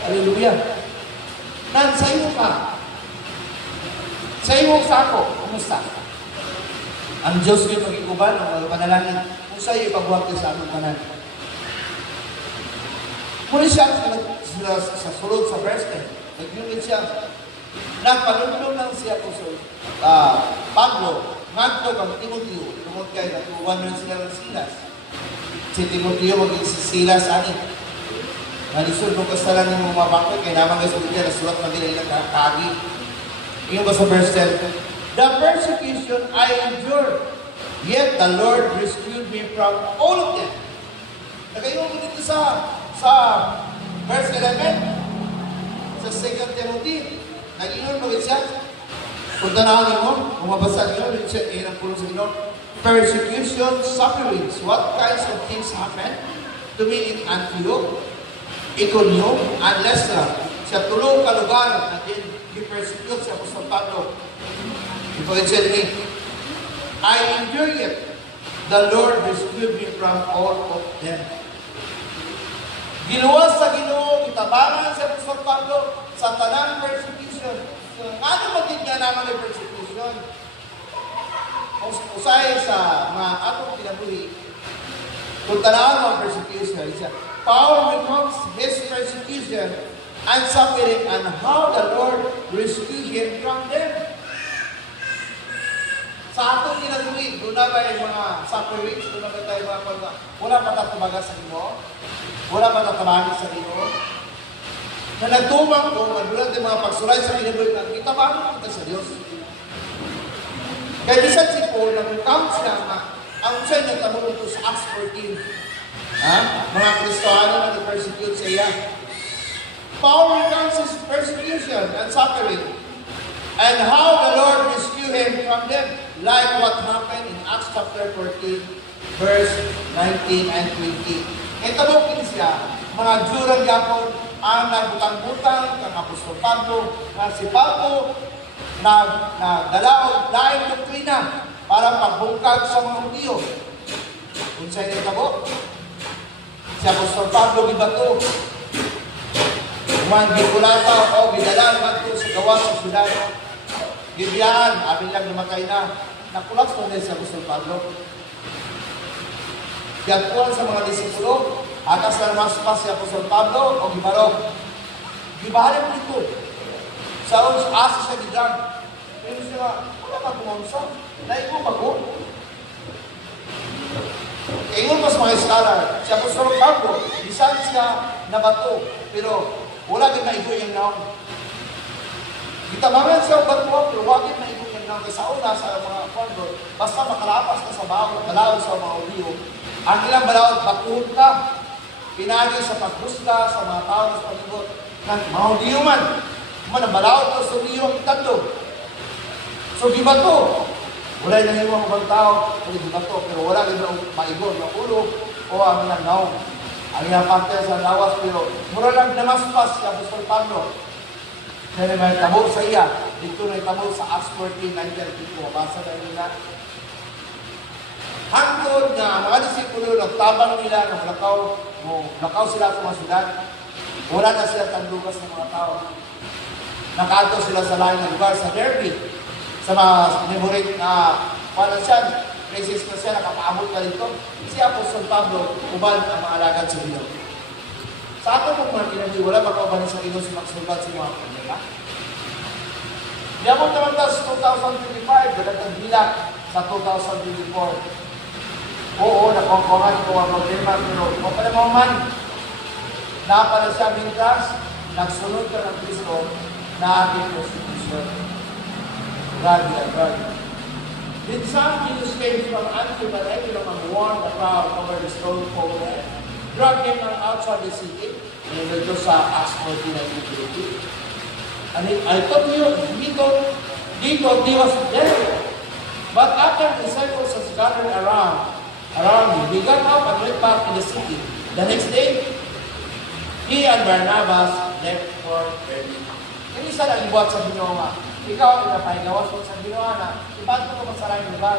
Hallelujah. Nan, sa iyo ka. Sa iyo sa ako. Kumusta? Ang Diyos yung mag-ikuban, ang mga panalangin. Kung sa iyo, ipagwag sa akong panalangin. Muli siya sa sulod sa verse 10. Nag-unit siya. Nagpalulong lang siya po sa Pablo. Ngadto kang Timoteo. Tungod kay natuwan rin sila ng Silas. Si Timoteo maging si Silas ani. Nalisod mo kasalan ng mga bangkoy. Kaya naman guys, hindi na sulat na nila ilang kakagi. Yung ba sa verse 10? The persecution I endured, yet the Lord rescued me from all of them. Nagayon mo dito sa verse 11, sa 2 Timothy, nag-inon mo rin siya. Kung tanahan mo, kung mabasa niyo, yun ang puno sa inyo. Persecution, sufferings. What kinds of things happen to me in Antioch, Iconium, and Lystra? Sa tulong ka lugar na din i-persecute sa Apostol Pablo. Ito it said me, I endure it. The Lord rescued me from all of them. Giluwas sa Ginoo, itabangan sa Apostol Pablo sa tanang persecution. Ano magiging nga naman ng persecution? Usay sa mga atong kinabuhi, kung tanawan mga persecution, power becomes his persecution and suffering and how the Lord rescued him from them. Sa atong kinabuhi, doon na ba yung mga sufferings? Doon na ba tayo mga pagka? Wala pa tatumaga sa Ginoo? Wala pa tatamagin sa Ginoo? Na nagtumang ko, magulat yung mga pagsulay sa kinabuhi na kita ba kita sa Diyos? Kaya bisan si Paul, nag-count siya ang siya niya tamulong ko sa Acts 14. Mga Kristohano na nag-persecute sa iya. Paul recounts his persecution and suffering and how the Lord rescued him from them, like what happened in Acts chapter 14, verse 19 and 20. Ito mo siya, mga jurang yapon, ang nagbutang-butang ng Apostol Pablo na si Pablo nagdalaw laing doktrina para pagbungkag sa mga Hudyo. Kung sa'yo nitabo, si Apostol Pablo gibato, gipulata o gidalan magto sa gawa sa syudad. Gibiyaan, amin lang namatay na. Nakulaks mo din si Apostol Pablo. Gagpuan sa mga disipulo, akas na maspas si Apostol Pablo o gibarok. Gibahan mo dito. Sa asa siya gidrag. Pero siya, wala ka kumonsa. Naiko pa ko. Ingon pa sa mga scholar, si Apostol Pablo, bisan siya nabato, pero wala din naigo yung naong. Gitabangan siya bato, pero wala din naigo yung naong. Kasi sa una sa mga kondo, basta makalapas ka sa bawang, kalawin sa mga uliyo, ang ilang balawad, bakuhod ka. Pinagay sa paghusga sa mga tao sa palibot ng mga uliyo man. Balawad ka sa uliyo ang itando. So, gibato. Wala na yung mga tao, gibato, pero wala din ang maigo, yung ulo, o ang ilang naong. Ang ilang parte sa lawas, pero mura lang namaspas si Apostol Pablo. Kaya may tabo sa iya. Dito na tabo sa Acts 14, 19, basa na yun na. Hangtod na mga disipulo, nagtabang nila ng lakaw sila sa mga syudad. Wala na sila tandugas ng mga tao. Nakato sila sa lain ng lugar, sa Derby. Sa mga memorate na panasyan, places na siya, nakapaabot ka dito. Si Apostol Pablo, ubal ang mga alagad sa Ginoo. Sa ato pong mga kinabi, wala makaubanin sa Ginoo si magsulbat sa mga kanila. Diamond naman tayo sa 2025, dalatang bilak sa 2024. Oo, nakukuhan ko ang problema, pero kung pala mo man, napala siya mintas, nagsunod ka ng Kristo na ating prostitution. Grabe na, grabe. Then some Jesus came from Antioch and Iconium and warned the crowd over the stone cold and dragged him outside the city. And ito sa Acts 14 and 20. And I told you, he was there. But after the disciples had gathered around him, he got up and went back to the city. The next day, he and Barnabas left for Derby. Yung isa lang ibuhat sa Ginoo nga, ikaw, inapahigawas mo sa Ginoo na, iba't ko masaray ng lugar.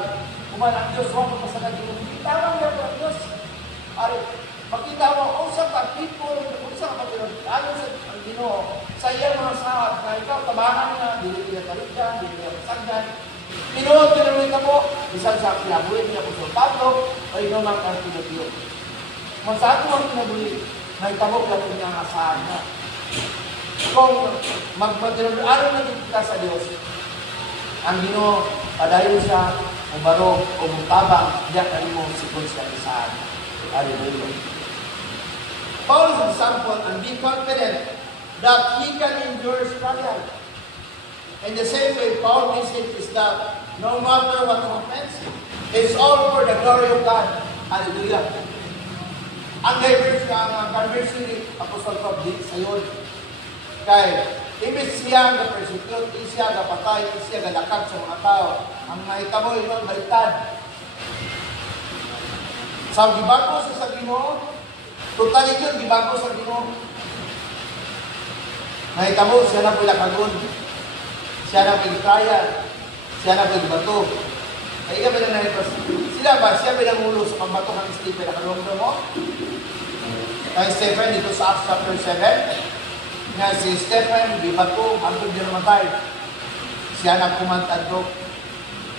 Kuman ang Diyos, huwag magpasagad yung bitawan niya po ang Diyos. Ay, makita mo, kung sa people, kung sa kapatid, ayon sa ang Ginoo, sa iyang mga sahad, na ikaw, tabangan na, dili niya talikdan, dili niya pasagdan. Pinuot, tinuloy ka po, isang sa kinabuhin niya po sa Pablo, ay naman ang pinatiyo. Kung sa ato ang pinabuli, may tabok lang niya ang asahan na. Kung magmatinuloy, araw na kita sa Diyos, ang Ginoo, padayon siya, umarog, o mutabang, diyak na mo si Kunsa isahan. Hallelujah. Paul's example, and be confident that he can endure struggle. In the same way, Paul's message is that no matter what happens, it's all for the glory of God. Hallelujah. Ang diverse ang conversion ni Apostol Paul din sa yun. Kaya, imbis siya na persecute, siya na patay, siya na lakad sa mga tao, ang mahitamo yun, baliktad. Sa gibago sa Ginoo, totally yun, gibago sa Ginoo. Mahitamo, siya na po lakagon. Siya na pag-trial. Siya na pag-bato. Ay, ka ba na naipas? Sila ba? Siya pinangulo sa pambato ng Stephen. Nakalungdo mo? Kay Stephen, dito sa Acts chapter 7, nga si Stephen, di bato, hanggang din namatay. Siya na kumantad ko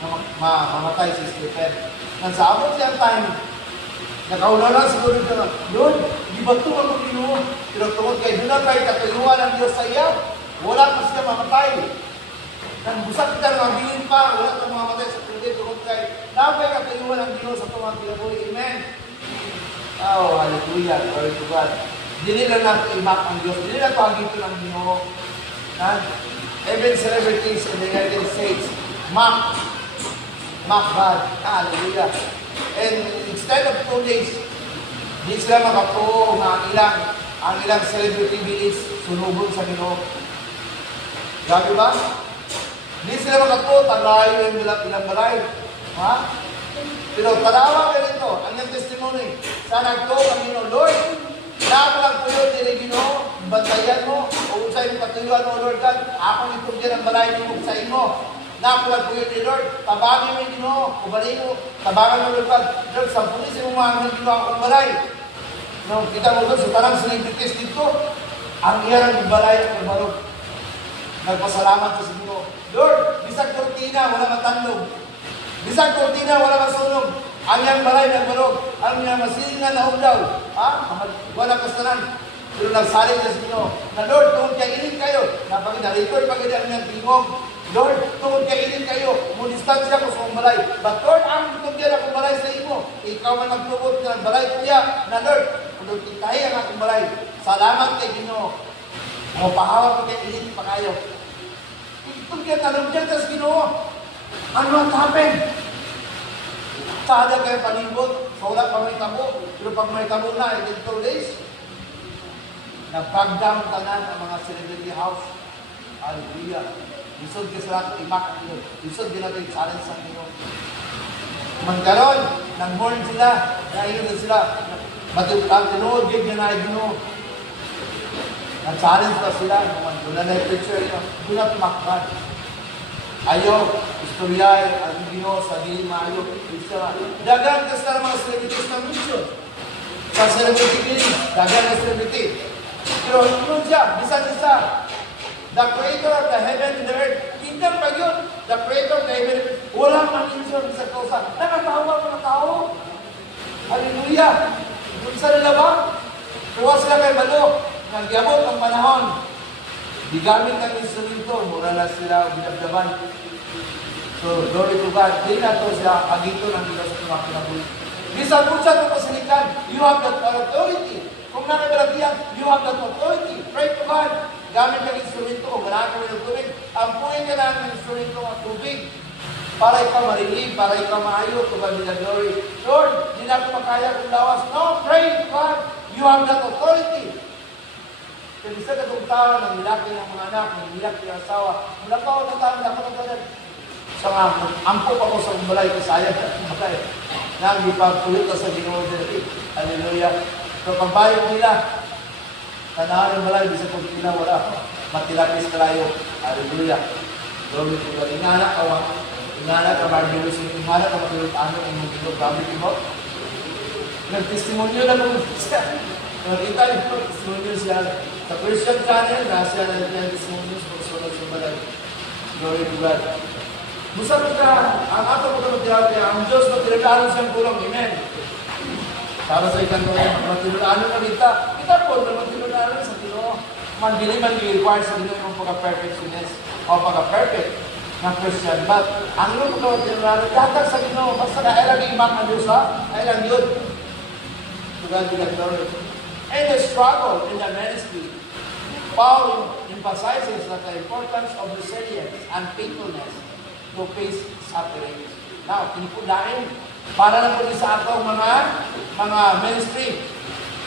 na mamatay si Stephen. Nang sa abot siyang time, nakauna lang siguro ito na, yun, di bato ang Ginoo. Pero tungkol kay doon na kayo katuyuan ng Diyos sa iya, wala pa siya mamatay. Nang busak kita ng bilin pa, wala kang mamatay sa kundi tungkol kay napay katuyuan ng Ginoo sa tuwang kinabuhi. Amen. Oh, hallelujah. Glory to God. Dili lang natin i-map ang Diyos. Dili lang ito ang gito ng Ginoo. Even celebrities in the United States, mock God. Hallelujah. And instead of 2 days, di sila makapuo ang ilang celebrity village sunubon sa Ginoo. Grabe ba? Di sila makapuo, tagayo yung ilang balay. Ha? Pero tanawa ka nito, ang yung testimony, sa nagto ang Ginoo, Lord, napalang puyo dili Ginoo, bantayan mo, o sa iyong patuyuan mo, Lord God, ako nito dyan ang balay mo sa imo. Napalang puyo ni Lord, tabagin mo yung Ginoo, ubalin mo, tabagan mo, Lord God, Lord, sampulisin mo mga ng Ginoo akong balay. No, kita mo doon, sa tanang celebrities dito, ang iyang balay ng barog. Nagpasalamat sa Ginoo. Lord, bisag kortina, wala matandog. Bisag kortina, wala masunog. Ang iyang balay ng barog. Ang iyang masilingan na umdaw. Ha? Wala kasanan. Pero nagsaling sa Ginoo. Na Lord, tungkol kay init kayo. Na-record pag ang iyang tingog. Lord, tungkol kay init kayo. Mudistansya ko sa akong balay. But Lord, ang tungkol akong balay sa imo. Ikaw man nagtubot ng balay kuya. Na Lord, kung kitay ang akong balay. Salamat kay Ginoo. O pahawa ko kay init pa kayo. Itong kaya tanong dyan sa Ginoo. Ano ang happened? Sada kayo palibot, so wala pa may tabo. Pero pag may tabo na, in 2 days, nag-backdown tanan ang mga celebrity house. Hallelujah. Isod ka sa lahat, imak ang Ginoo. Isod ka natin yung challenge sa Ginoo. Magkaroon, nag-mourn sila, naiyon na sila. Matutang tinood, gig na na Ginoo. Nag-challenge pa sila. Doon na na-picture ito. Do not mock God. Ayaw, istoryay, ang Ginoo sa dili maayo. Dagan ka sa mga celebrities na mission. Sa celebrity killing, dagan ka celebrity. Pero yun siya, bisan isa. The creator of the heaven and the earth. Kingdom pa yun. The creator of the heaven and earth. Walang maninson sa kausa. Nakatawa mga tao. Hallelujah. Kung sa nila ba? Kuha sila kay Balo. Nagyabot ang panahon. Di gamit ang instrumento, mura na sila binabdaban. So, glory to God. Di na ito sila agito ng Diyos sa mga kinabuhi. Bisan po siya ito pasilikan, you have that authority. Kung nakabalagyan, you have that authority. Pray to God. Gamit ang instrumento, kung manakawin ng tubig, ampuin ka na ng instrumento ng tubig. Para ikaw marinig, para ikaw maayo, to God be the glory. Lord, di na ako makaya kung lawas. No, pray to God. You have that authority. Kaya isa ka itong tao ng nilaki ng mga anak, ng nilaki ng asawa, mula pa ako ng tao, mula pa ng tao. So nga, ampo pa ko sa umbalay, kasaya na matay. Nang ipagpulot ka sa Ginoo dito. Hallelujah. So pagbayog nila, tanahan ng balay, bisa kong nila, wala. Matilapis kalayo. Hallelujah. Glory to God. Inaanak ka, Ingana ka Barberos, ingana ka matulog ano ang mga ito, grabe mo. Nag-testimonyo na kung siya. Nakita niyo po, testimonyo siya. Sa Christian channel, nasa na yung testimonyo sa pagsunod sa balay. Glory to God. Musa ka, ang ato mo ito magtirabi, ang Diyos magtirabi siyang kulong. Amen. Para sa ikan ko, magtirabi na kita. Kita po, magtirabi sa Tino. Mandili man i-require sa Tino yung pagka-perfectionist o pagka-perfect ng Christian. But, ang iyong magtirabi, datag sa Tino, basta na ay lang imak ang Diyos ha, ay lang yun. To God be the glory. And the struggle in the ministry, Paul emphasizes that the importance of resilience and faithfulness to face suffering. Now, tinipulain, para lang po sa atong mga ministry,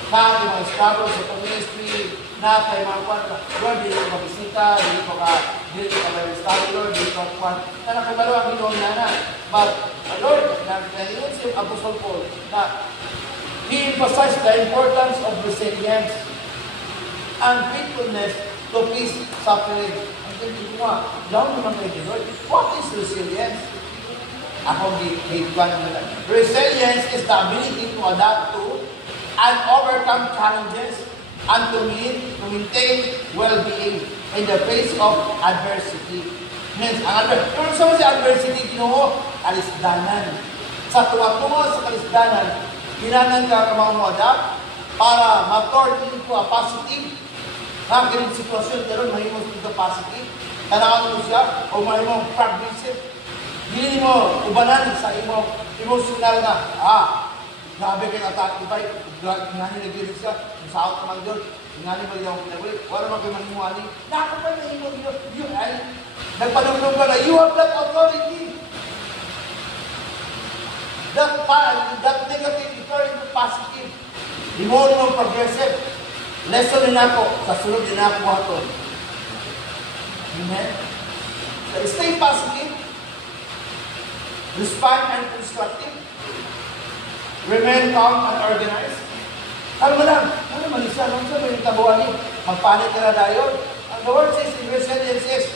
na yung mga struggle sa ministry, na tayo mga kwan, Lord, hindi ko mabisita, hindi ko study, Lord, hindi ko kwan, na nakibalo ang ginoon na. But, Lord, nahinun si Apostle Paul, na he emphasized the importance of resilience and faithfulness to face suffering. Ang sabi ko nga, down naman kayo, Lord, what is resilience? Ako, hate-kwan naman. Resilience is the ability to adapt to and overcome challenges and to maintain well-being in the face of adversity. Means, ang adversity, kung sa adversity, kinuho, kalisdanan. Sa tuwa-tuwa sa kalisdanan, kailangan ka adapt para ma-turn into a positive na ganit sitwasyon, pero mahimong into positive. Tanaan mo siya, o mahimong pragmatism. Hindi mo ubanan sa emotional na, grabe kayo attack, di ba? Ingani nag-girit siya, yung saot naman yun, ingani ba yung pinaguli, wala naman kayo manimuani, nakapal na yung ay, nagpanulong ka na, you have that authority. That negative, you turn into positive. Di mo naman progressive. Lesson din ako, sa sunod din ako ito. Amen? So, stay positive. Respond and constructive. Remain calm and organized. Alam mo lang, ano naman isa, ano sa mga tabuan niyo? Magpanik ka na dayon. And the word says in verse 10, it says,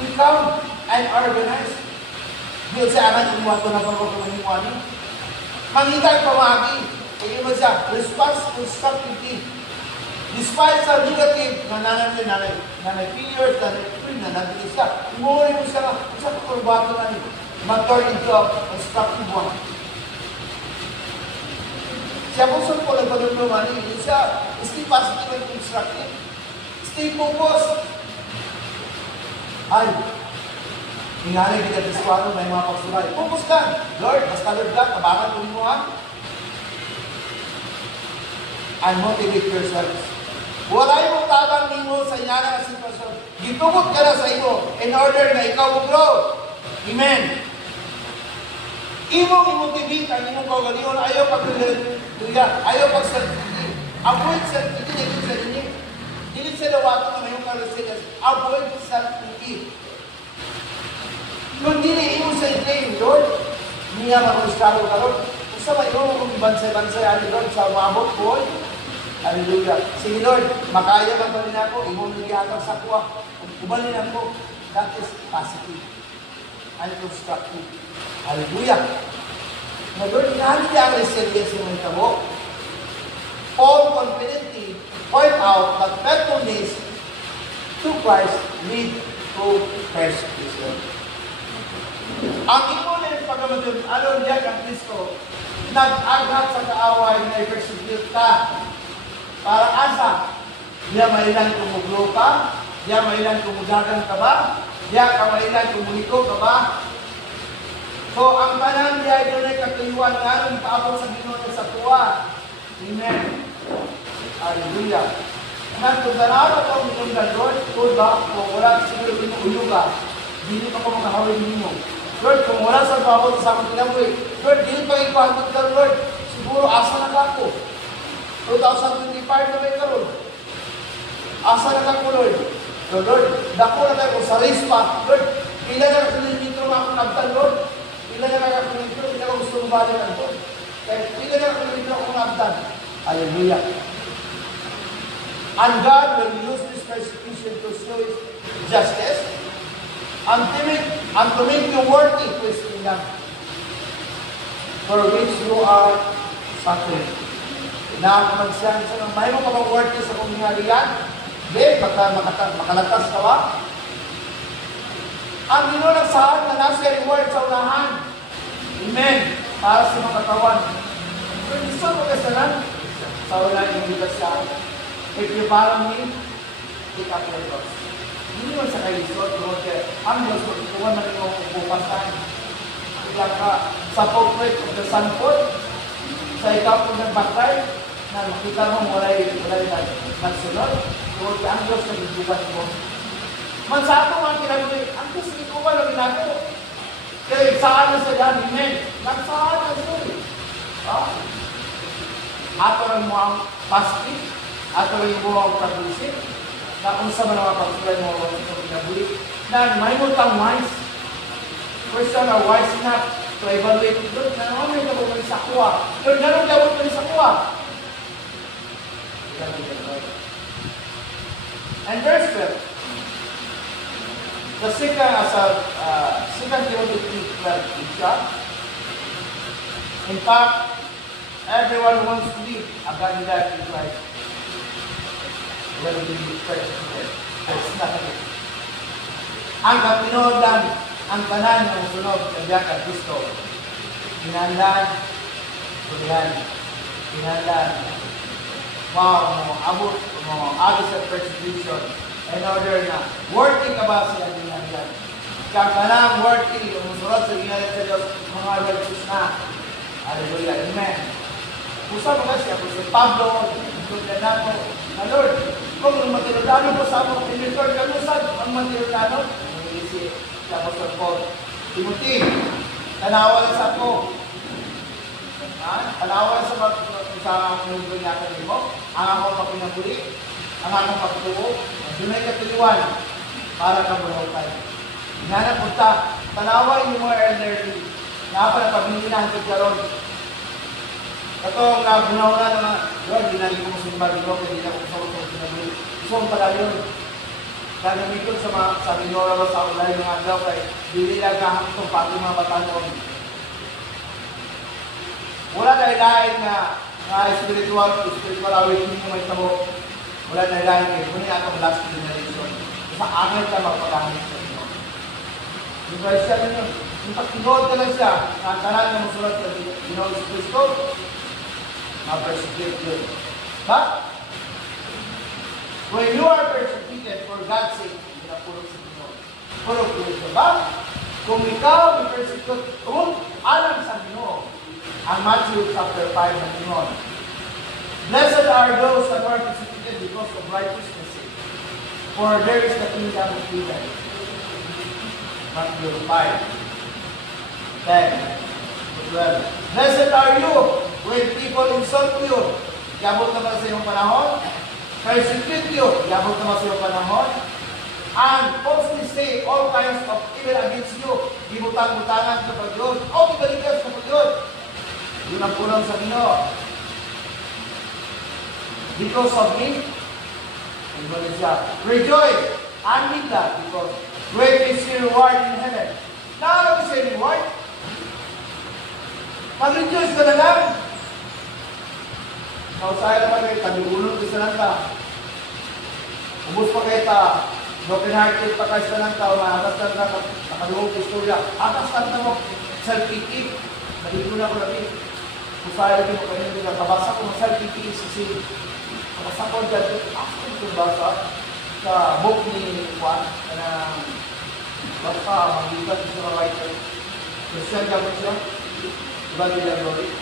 be calm and organized. Di sa aman, umuha ko na pagkakumahimuan niyo. Mangitay pamagi. Kaya mo siya, response constructively. Despite sa negative, nanay fears, nanay fear, nanay siya. Umuha mo siya, isa kakurbato na niyo. Mag-turn into a constructive one. Siya po sa po nagpagulungan niyo, siya, stay positive and constructive. Stay focused. Ay, hinganay kita diskwano, may mga pagsulay. Focus ka. Lord, basta Lord ka, tabangan ko mo ha. And motivate yourself. Wala yung tabang nimo sa inyana na sitwasyon. Gitugot ka na sa iyo in order na ikaw mag-grow. Amen. Imong i-motivate ang imong kaugalingon, ayaw pag-duya, ayaw pag-self-pity. Avoid self-pity, dito sa inyo. Dili sa lawato na mayong resilience. Avoid self-pity. Kung dili imong sa i-claim, Lord, niya mag-struggle ka, Lord. Kung sa may imong bansay-bansay, Lord, sa umabot ko, hallelujah. Sige, Lord, makaya ka pa rin ako, imong naghihatag sa kuwa. Ubalin ako. That is positive and constructive. Hallelujah. Na Lord, hindi ang resilience ng mga tamo. Paul confidently point out that faithfulness to Christ lead to persecution. Ang imunin pagkamatun, ano diyan ang Kristo, nag-aghat sa kaaway na i-persecute ka. Para asa? Diya mailan kumuglo ka? Diya mailan kumudagan ka ba? Diya kamailan kumuliko ka ba? So, ang tanan diya doon ay katuyuan nga nung paabot sa Ginoo sa tuwa. Amen. Hallelujah. Kung salamat ang minundan, Lord, Lord ba, kung wala siguro pinuuyo ka, hindi pa ko makahawin mo. Lord, kung wala sa paabot sa aking kinabuhi, Lord, hindi pa ipahantod ka, Lord, siguro asa na ka ako. 2025 na may karoon. Asa na ka ko, Lord. So, Lord, dako na tayo sa race pa. Lord, pila na kasunilintro na akong nagtan, Lord. Pila na kasunilintro, pila na gusto mong balik ang Lord. Kaya pila na kasunilintro akong nagtan. Hallelujah. And God will use this persecution to show His justice, ultimate and to make you worthy to His kingdom, for which you are suffering. Nakakamagsyan sa may mo ka worthy sa kumingharian? Hindi, makalatas ka ba? Ang Ginoo nagsaad na nasa reward sa unahan. Amen. Para sa mga katawan. Pero gusto mo kasalan? Sa unahan yung bitas siya. If you follow me, pick up your cross. Hindi mo sa kailisod, ang Diyos ko, ituwan na rin mo upupasan. Biglang ka sa portrait of the sunford, sa ikaw kung nagbakay, na makita mo walay nagsunod, tungkol ang Diyos na bibukan mo. Man sa ato ang kinabuhi, ang Diyos na ituwan na ginako. Kaya saan na sa dyan, amen. Nagsaan na siya. Ato lang mo ang pasti, ato lang mo ang pag-isip, na kung sa mga pagsulan mo sa kinabuhi, na may mutang wise. Person are wise enough to evaluate Lord, na naman may kabog sa kuha. Lord, ganun kabog sa kuha. And verse 12, the second Timothy 3:12 is that, in fact, everyone wants to live a godly life in Christ. Well, we will persecuted. There's nothing. Ang kapinodan, ang tanan ng sunod ng Yakag Kristo. Hinandan, hinandan. Wow, abot sa persecution in order na worthy ka ba sila hinandan? Kaya ka lang worthy, umusunod sa ginagawa sa Diyos, mga righteous na. Hallelujah, amen. Pusa mo kasi ako si Pablo, tulad na ako, na Lord, kung matilodano ko sa among pinitord, kamusad ang matilodano? Nangilisip, kapasod po. Timothy, tanawa sa ako. Tanawa sa mga niya kanimo, ang akong papinabuli, ang akong pagtuo, ang dunay katuliwan, para ka buhay. Hinanap po ta, tanawa yung mga elderly, na para pabininahan ko karon. Katong nabunaw na naman, Lord, dinali ko mo simba dito, hindi na kung sa pinabuli. Gusto mong pala yun. Nagamiton sa minora sa ulay ng agaw kay dili lang kahapon pati mga batanon. Wala na ilahin na spiritual awakening mo may tabo. Wala na ilahin kayo. Kunin atong last generation. Sa angay ka magpagamit sa inyo. Yung Christ siya rin yun. Yung pagtinod ka lang siya, nakakaran na musulat sa Ginoo Kristo, ma-persecute yun. But, when you are persecuted for God's sake, hindi na puro sa Ginoo. Puro Kristo. But, kung ikaw i-persecute, kung alam sa Ginoo, ang Matthew chapter 5 ng Ginoo, blessed are those that are persecuted because of righteousness, for there is the kingdom of heaven. Matthew 5, 10, 12. Blessed are you when people insult you. Yabot naman sa iyong panahon. Persecute you. Yabot naman sa iyong panahon. And falsely say all kinds of evil against you. Gibutang-butangan sa Pag-Diyos. O ibalikas sa Pag-Diyos. Yun ang pulang sa Ginoo. Because of me, rejoice and be glad because great is your reward in heaven. Now, is your reward? Mag-rejoice ka na lang. Kausaya naman kayo, tagulunod ka sa nanta. Ubus pa kayo ta, broken hearted pa kayo sa nanta, maatas ka na nakaluhog istorya. Atas ka na mo, self-pity. Naligo na ko natin. Kusaya rin mo kayo nila. Kabasa ko ng self-pity, sisi. Kabasa ko dyan, ako yung basa sa book ni Juan, na basta magitan sa mga writer. Christian gamit siya. Diba nila glory?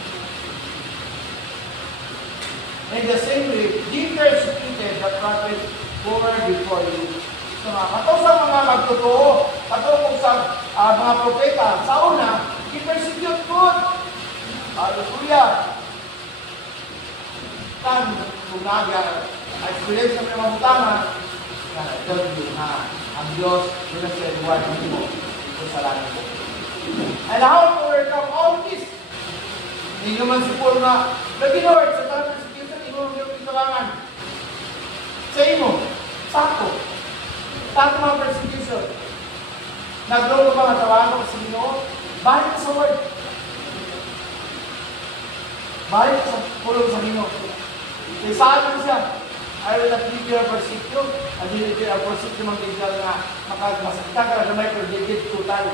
In the same way, be persecuted that prophet forward before you. So, kato sa mga magtotoo, kato sa mga propeta, sa una, i-persecute po. Hallelujah! Kan, kung experience ng mga mutangan, ang Diyos, yun ang sinuwan mo kung sa langit mo. And how to overcome all this? Hindi naman si Paul na, lagi Lord, sa tanong persecution, inulong yung kailangan. Sa imo, sako. Sako mga persecution. Naglogo ba nga tawagan sa Ginoo? Balik sa word. Balik sa pulong sa Ginoo. Kaya saan siya? I will not leave you or forsake you. I will leave you or forsake you mga kaibigan nga makagmasakta ka na gamay pero digit total.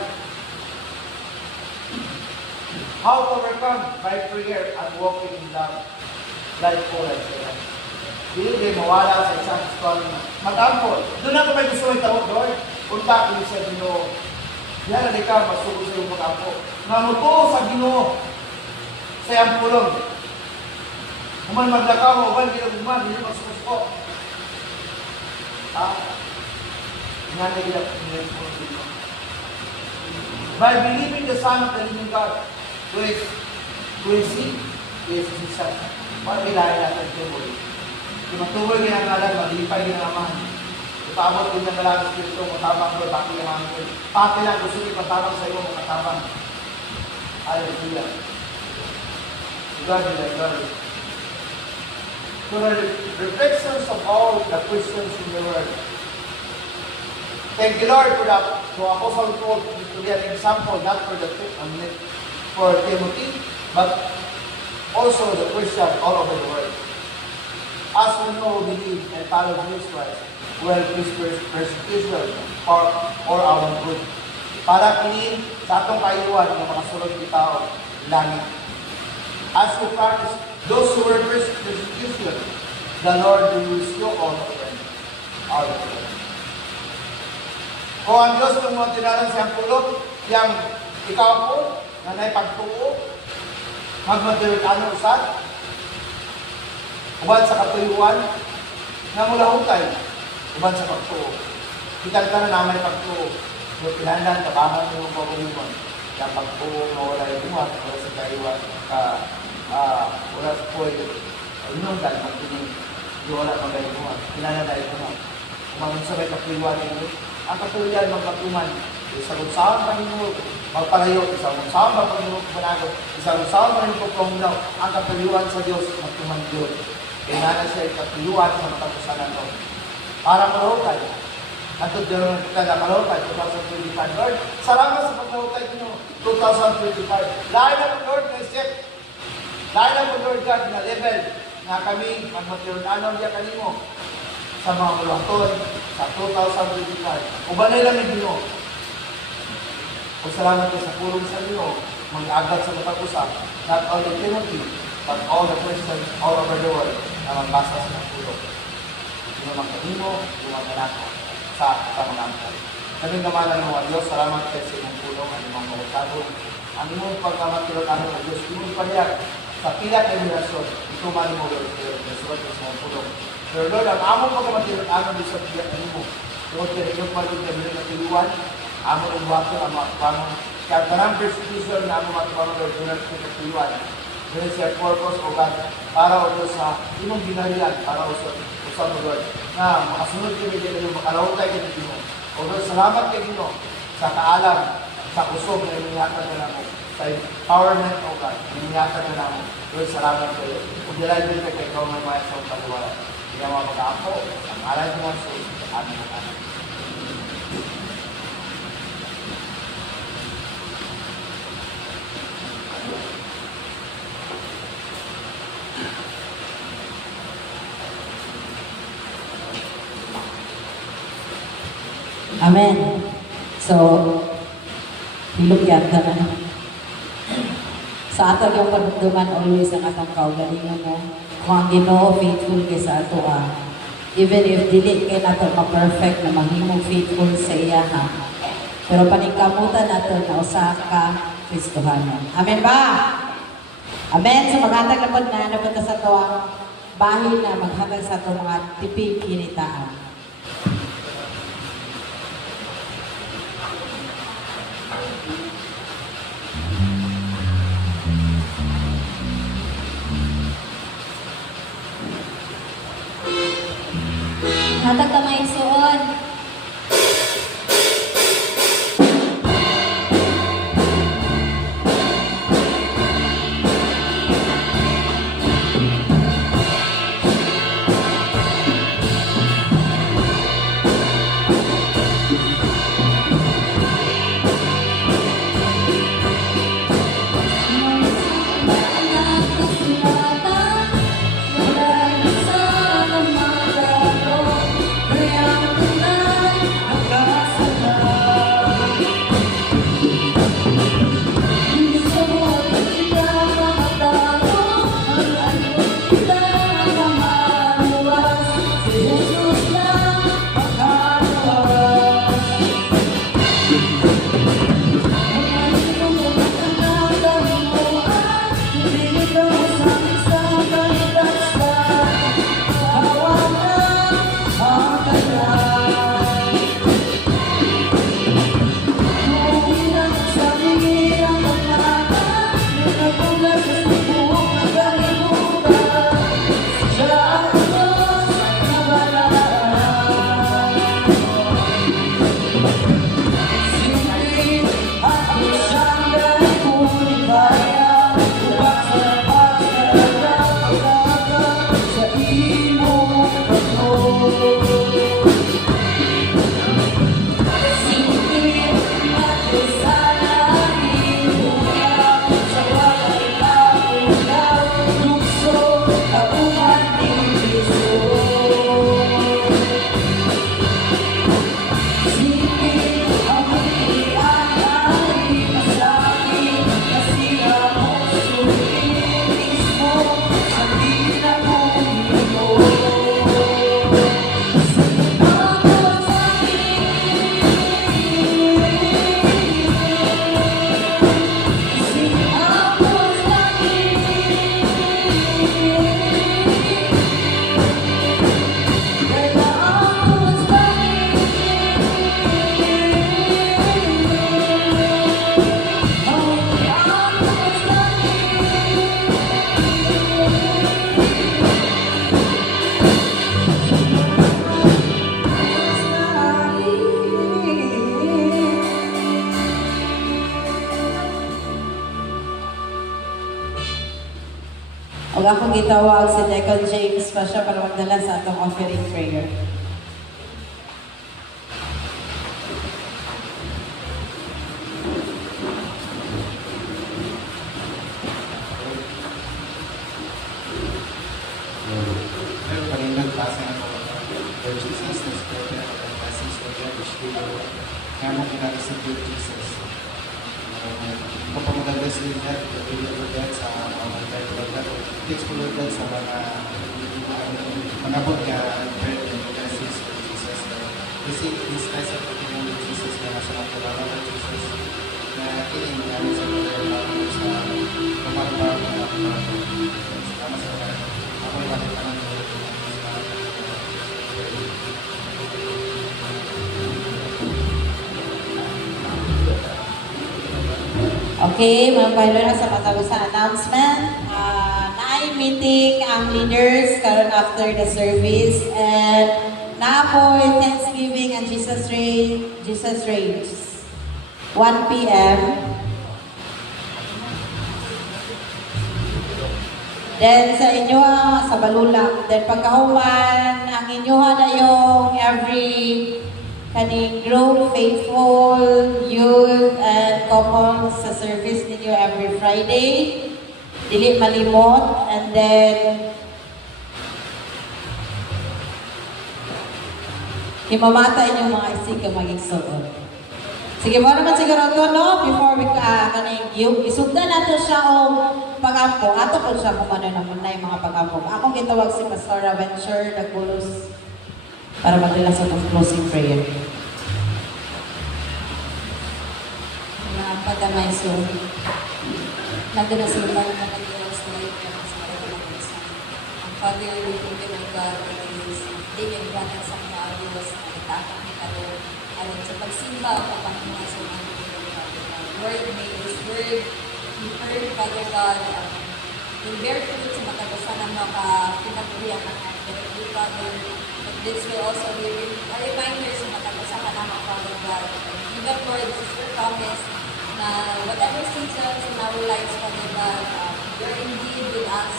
How to overcome? By prayer and walking in love. Like Paul and Silas. Hindi din mawala sa isang story na mag-ampol. Doon ako may gusto may tawag doon. Punta ko sa Ginoo. Yan na ka, masuko sa iyong mag-ampol. Namuto sa Ginoo. Sa iyang pulong. Kuman maglakaw, uban, ginagumman, hindi magsuko. Nga na ilap ng Ginoo. By believing the Son of the living God, who is He, is Jesus. Pag-ilahin natin ito mo. Matuloy niya ang ngalan, malipay niya ang amahan. Ipabot din ang galang Espiritu, matabang ko, pati ang amin. Pati lang gusto niyo matabang sa iyo, matabang. Hallelujah. God is a God. So the reflections of all the Christians in the world. Thank you, Lord, for the Apostle Paul to be an example, not for Timothy, but also the Christian all over the world. As we know, believe, and follow Jesus Christ, well, this persecution or our good. Para kini sa atong kaiwan ng mga sulod ng tao, langit. As we practice those who were persecution, the Lord will use you all of them. All of them. Kung ang Diyos kung mga tinaran siyang pulot, yang ikaw po, na naipagtuo, magmatirikano usad, uban sa katuyuan, na mula hutay, uban sa pagtuo. Kita ka na naman pagtuo. Yung pinandan, tabangan mo yung pagkuliman. Yung pagtuo, mawala yung buhat, wala sa kaiwan, wala sa poy, inundan, magtinig, yung wala pang gayong buhat. Pinandan na yung buhat. Umangon sa may katuyuan yung ang katuyuan, magpatuman. Isang usahan pa rin magpalayo, isang usahan pa rin managot, isang usahan pa rin pagkamunaw. Ang katuyuan sa Diyos, magtuman Diyos. Kaya na siya katuyuan sa matapusanan ko. Para malawakay. At ito din kita na malawakay, 2025. Lord, salamat sa pagkalawakay ko 2025. Lahat na po, Lord, na step. Lahat na po, Lord God, na level na kami, magmatiyon-anaw niya kanimo sa mga mulaton sa 2025. Uban na lang yung Ginoo. O salamat ko sa pulong sa Ginoo, mag-agad sa matag-usap, not only Timothy, but all the Christians all over the world na magbasa sa pulong. Yung mga kanimo, yung mga nalaka sa pamangangkal. Kaming gamanan ng mga Diyos, salamat kayo sa inyong pulong, ang inyong mawagtabon, ang inyong pagmamatilan ng Diyos, inyong pahiyag sa pila kayo relasyon, ito man mo, Lord, sulat sa mga pulong. Pero Lord, ang among pagmamatilan sa pila kayo mo, Lord, kaya inyong pagmamatilan ng tuluan, among ang wato, ang mga pamang, kaya parang persecution na among mga Lord, doon sa tuluan. Doon siya purpose o God, para o Diyos sa imong ginarian, para o sa Lord, na makasunod kami din kayo, makalawatay kayo Ginoo. O Diyos, salamat kayo Ginoo sa kaalam, sa kusog na inihatan na namin, sa empowerment o God, inihatan na namin. Diyos, salamat kayo. Kung dilay din kayo ikaw may maya sa pagkaliwala. Hindi naman mag-ako, ang alay ko ng sus, amin na amin. Amen. So, hilog yan ka na. Sa ato yung panunduman always ang atong kaugalingon mo. Kung ang Ginoo faithful kay sa ato even if dili kay nato ma-perfect na mahimong faithful sa iya ha. Pero paningkamutan nato na usa ka Kristohano. Amen ba? Amen. So maghatag na po na napunta sa to ang bahin na maghatag sa to mga tipig kinitaan. Hatag kamay suon. Pag akong gitawag si Deacon James pa siya para magdala sa atong offering prayer. Panilang klase ng Lord Jesus, let's pray for the blessings of God, which we will come and receive with Jesus. Kapag-bless din natin, pagpili ko God sa mga tayo, Lord God. Thanks po, Lord God, sa mga bot ka and pray and blessings of Jesus. Receive this blessing of the name of Jesus na nasa mga kalala ng Jesus na kining namin sa pagkakalala sa pamagbago na salamat sa mga ako yung bakit naman Okay, mga pilot sa patapos sa announcement. Na-meeting ang leaders karon after the service and na-apoy Thanksgiving and Jesus Reigns. 1 p.m. Then sa inyo sa Balulak. Then pagkahuman, ang inyo na yung every kaning group, faithful, youth, and couples sa service ninyo every Friday. Dili malimot. And then, himamata inyong mga isig ka maging suot. Sige mo naman siguro ito, no? Before we kaning yung isugdan nato siya o pagampo. Ato po siya kung ano naman na yung mga pagampo. Akong gitawag si Pastor Venture Nagbulos para magdala sa itong closing prayer. Mga padamay so. Nagdala sa lugar na nag-iwas na ito sa mga ang Father, we thank you, my God, for this day and granted sa mga Diyos na itakak ni Kalo. Ayon sa pagsimba o kapangunan sa mga Lord, may this word be heard, Father God, will bear fruit sa matagasan ng mga pinagurihan ng directly, Father. But this will also be a reminder sa matagasan ng mga Father God. Even Lord, this is your promise na whatever seasons in our lives, Father God, you're indeed with us.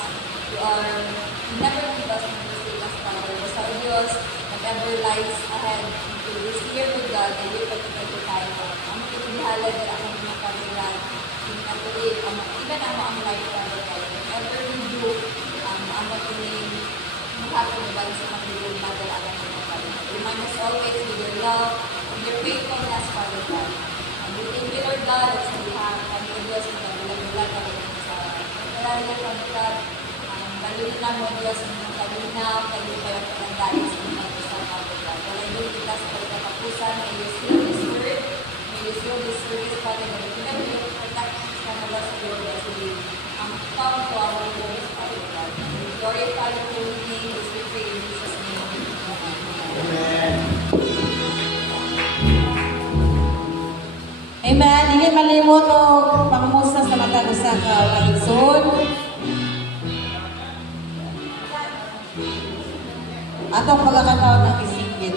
You never leave us nor forsake us, Father. Sa Diyos, whatever lies ahead into this year with God, ay year 2025. Ang kinibihalad na ako mga Father God, even ang life, Father God. Whatever we do, ang kining mahapon na ba sa mga Father God, remind us always with your love and your faithfulness, Father God. We thank you, Lord God, at sa lahat kami o Diyos na bulag-bulag kami sa pagkalala, Father God. Balunin na mo, Diyos, ang mga kalinaw, kayo kayo pagandali sa mga isa, Father God. Walay kita sa pagkakapusan, may you seal this word, may you seal this service, Father God. Remember you protect sa mga sa Lord as we come to our Lord, Father God. We glorify your holy name as we pray in Jesus' name. Amen. Amen. Hindi malimot o pangamusta sa matag usa ka kaigsoon. Atong pagkakataon ng isingit.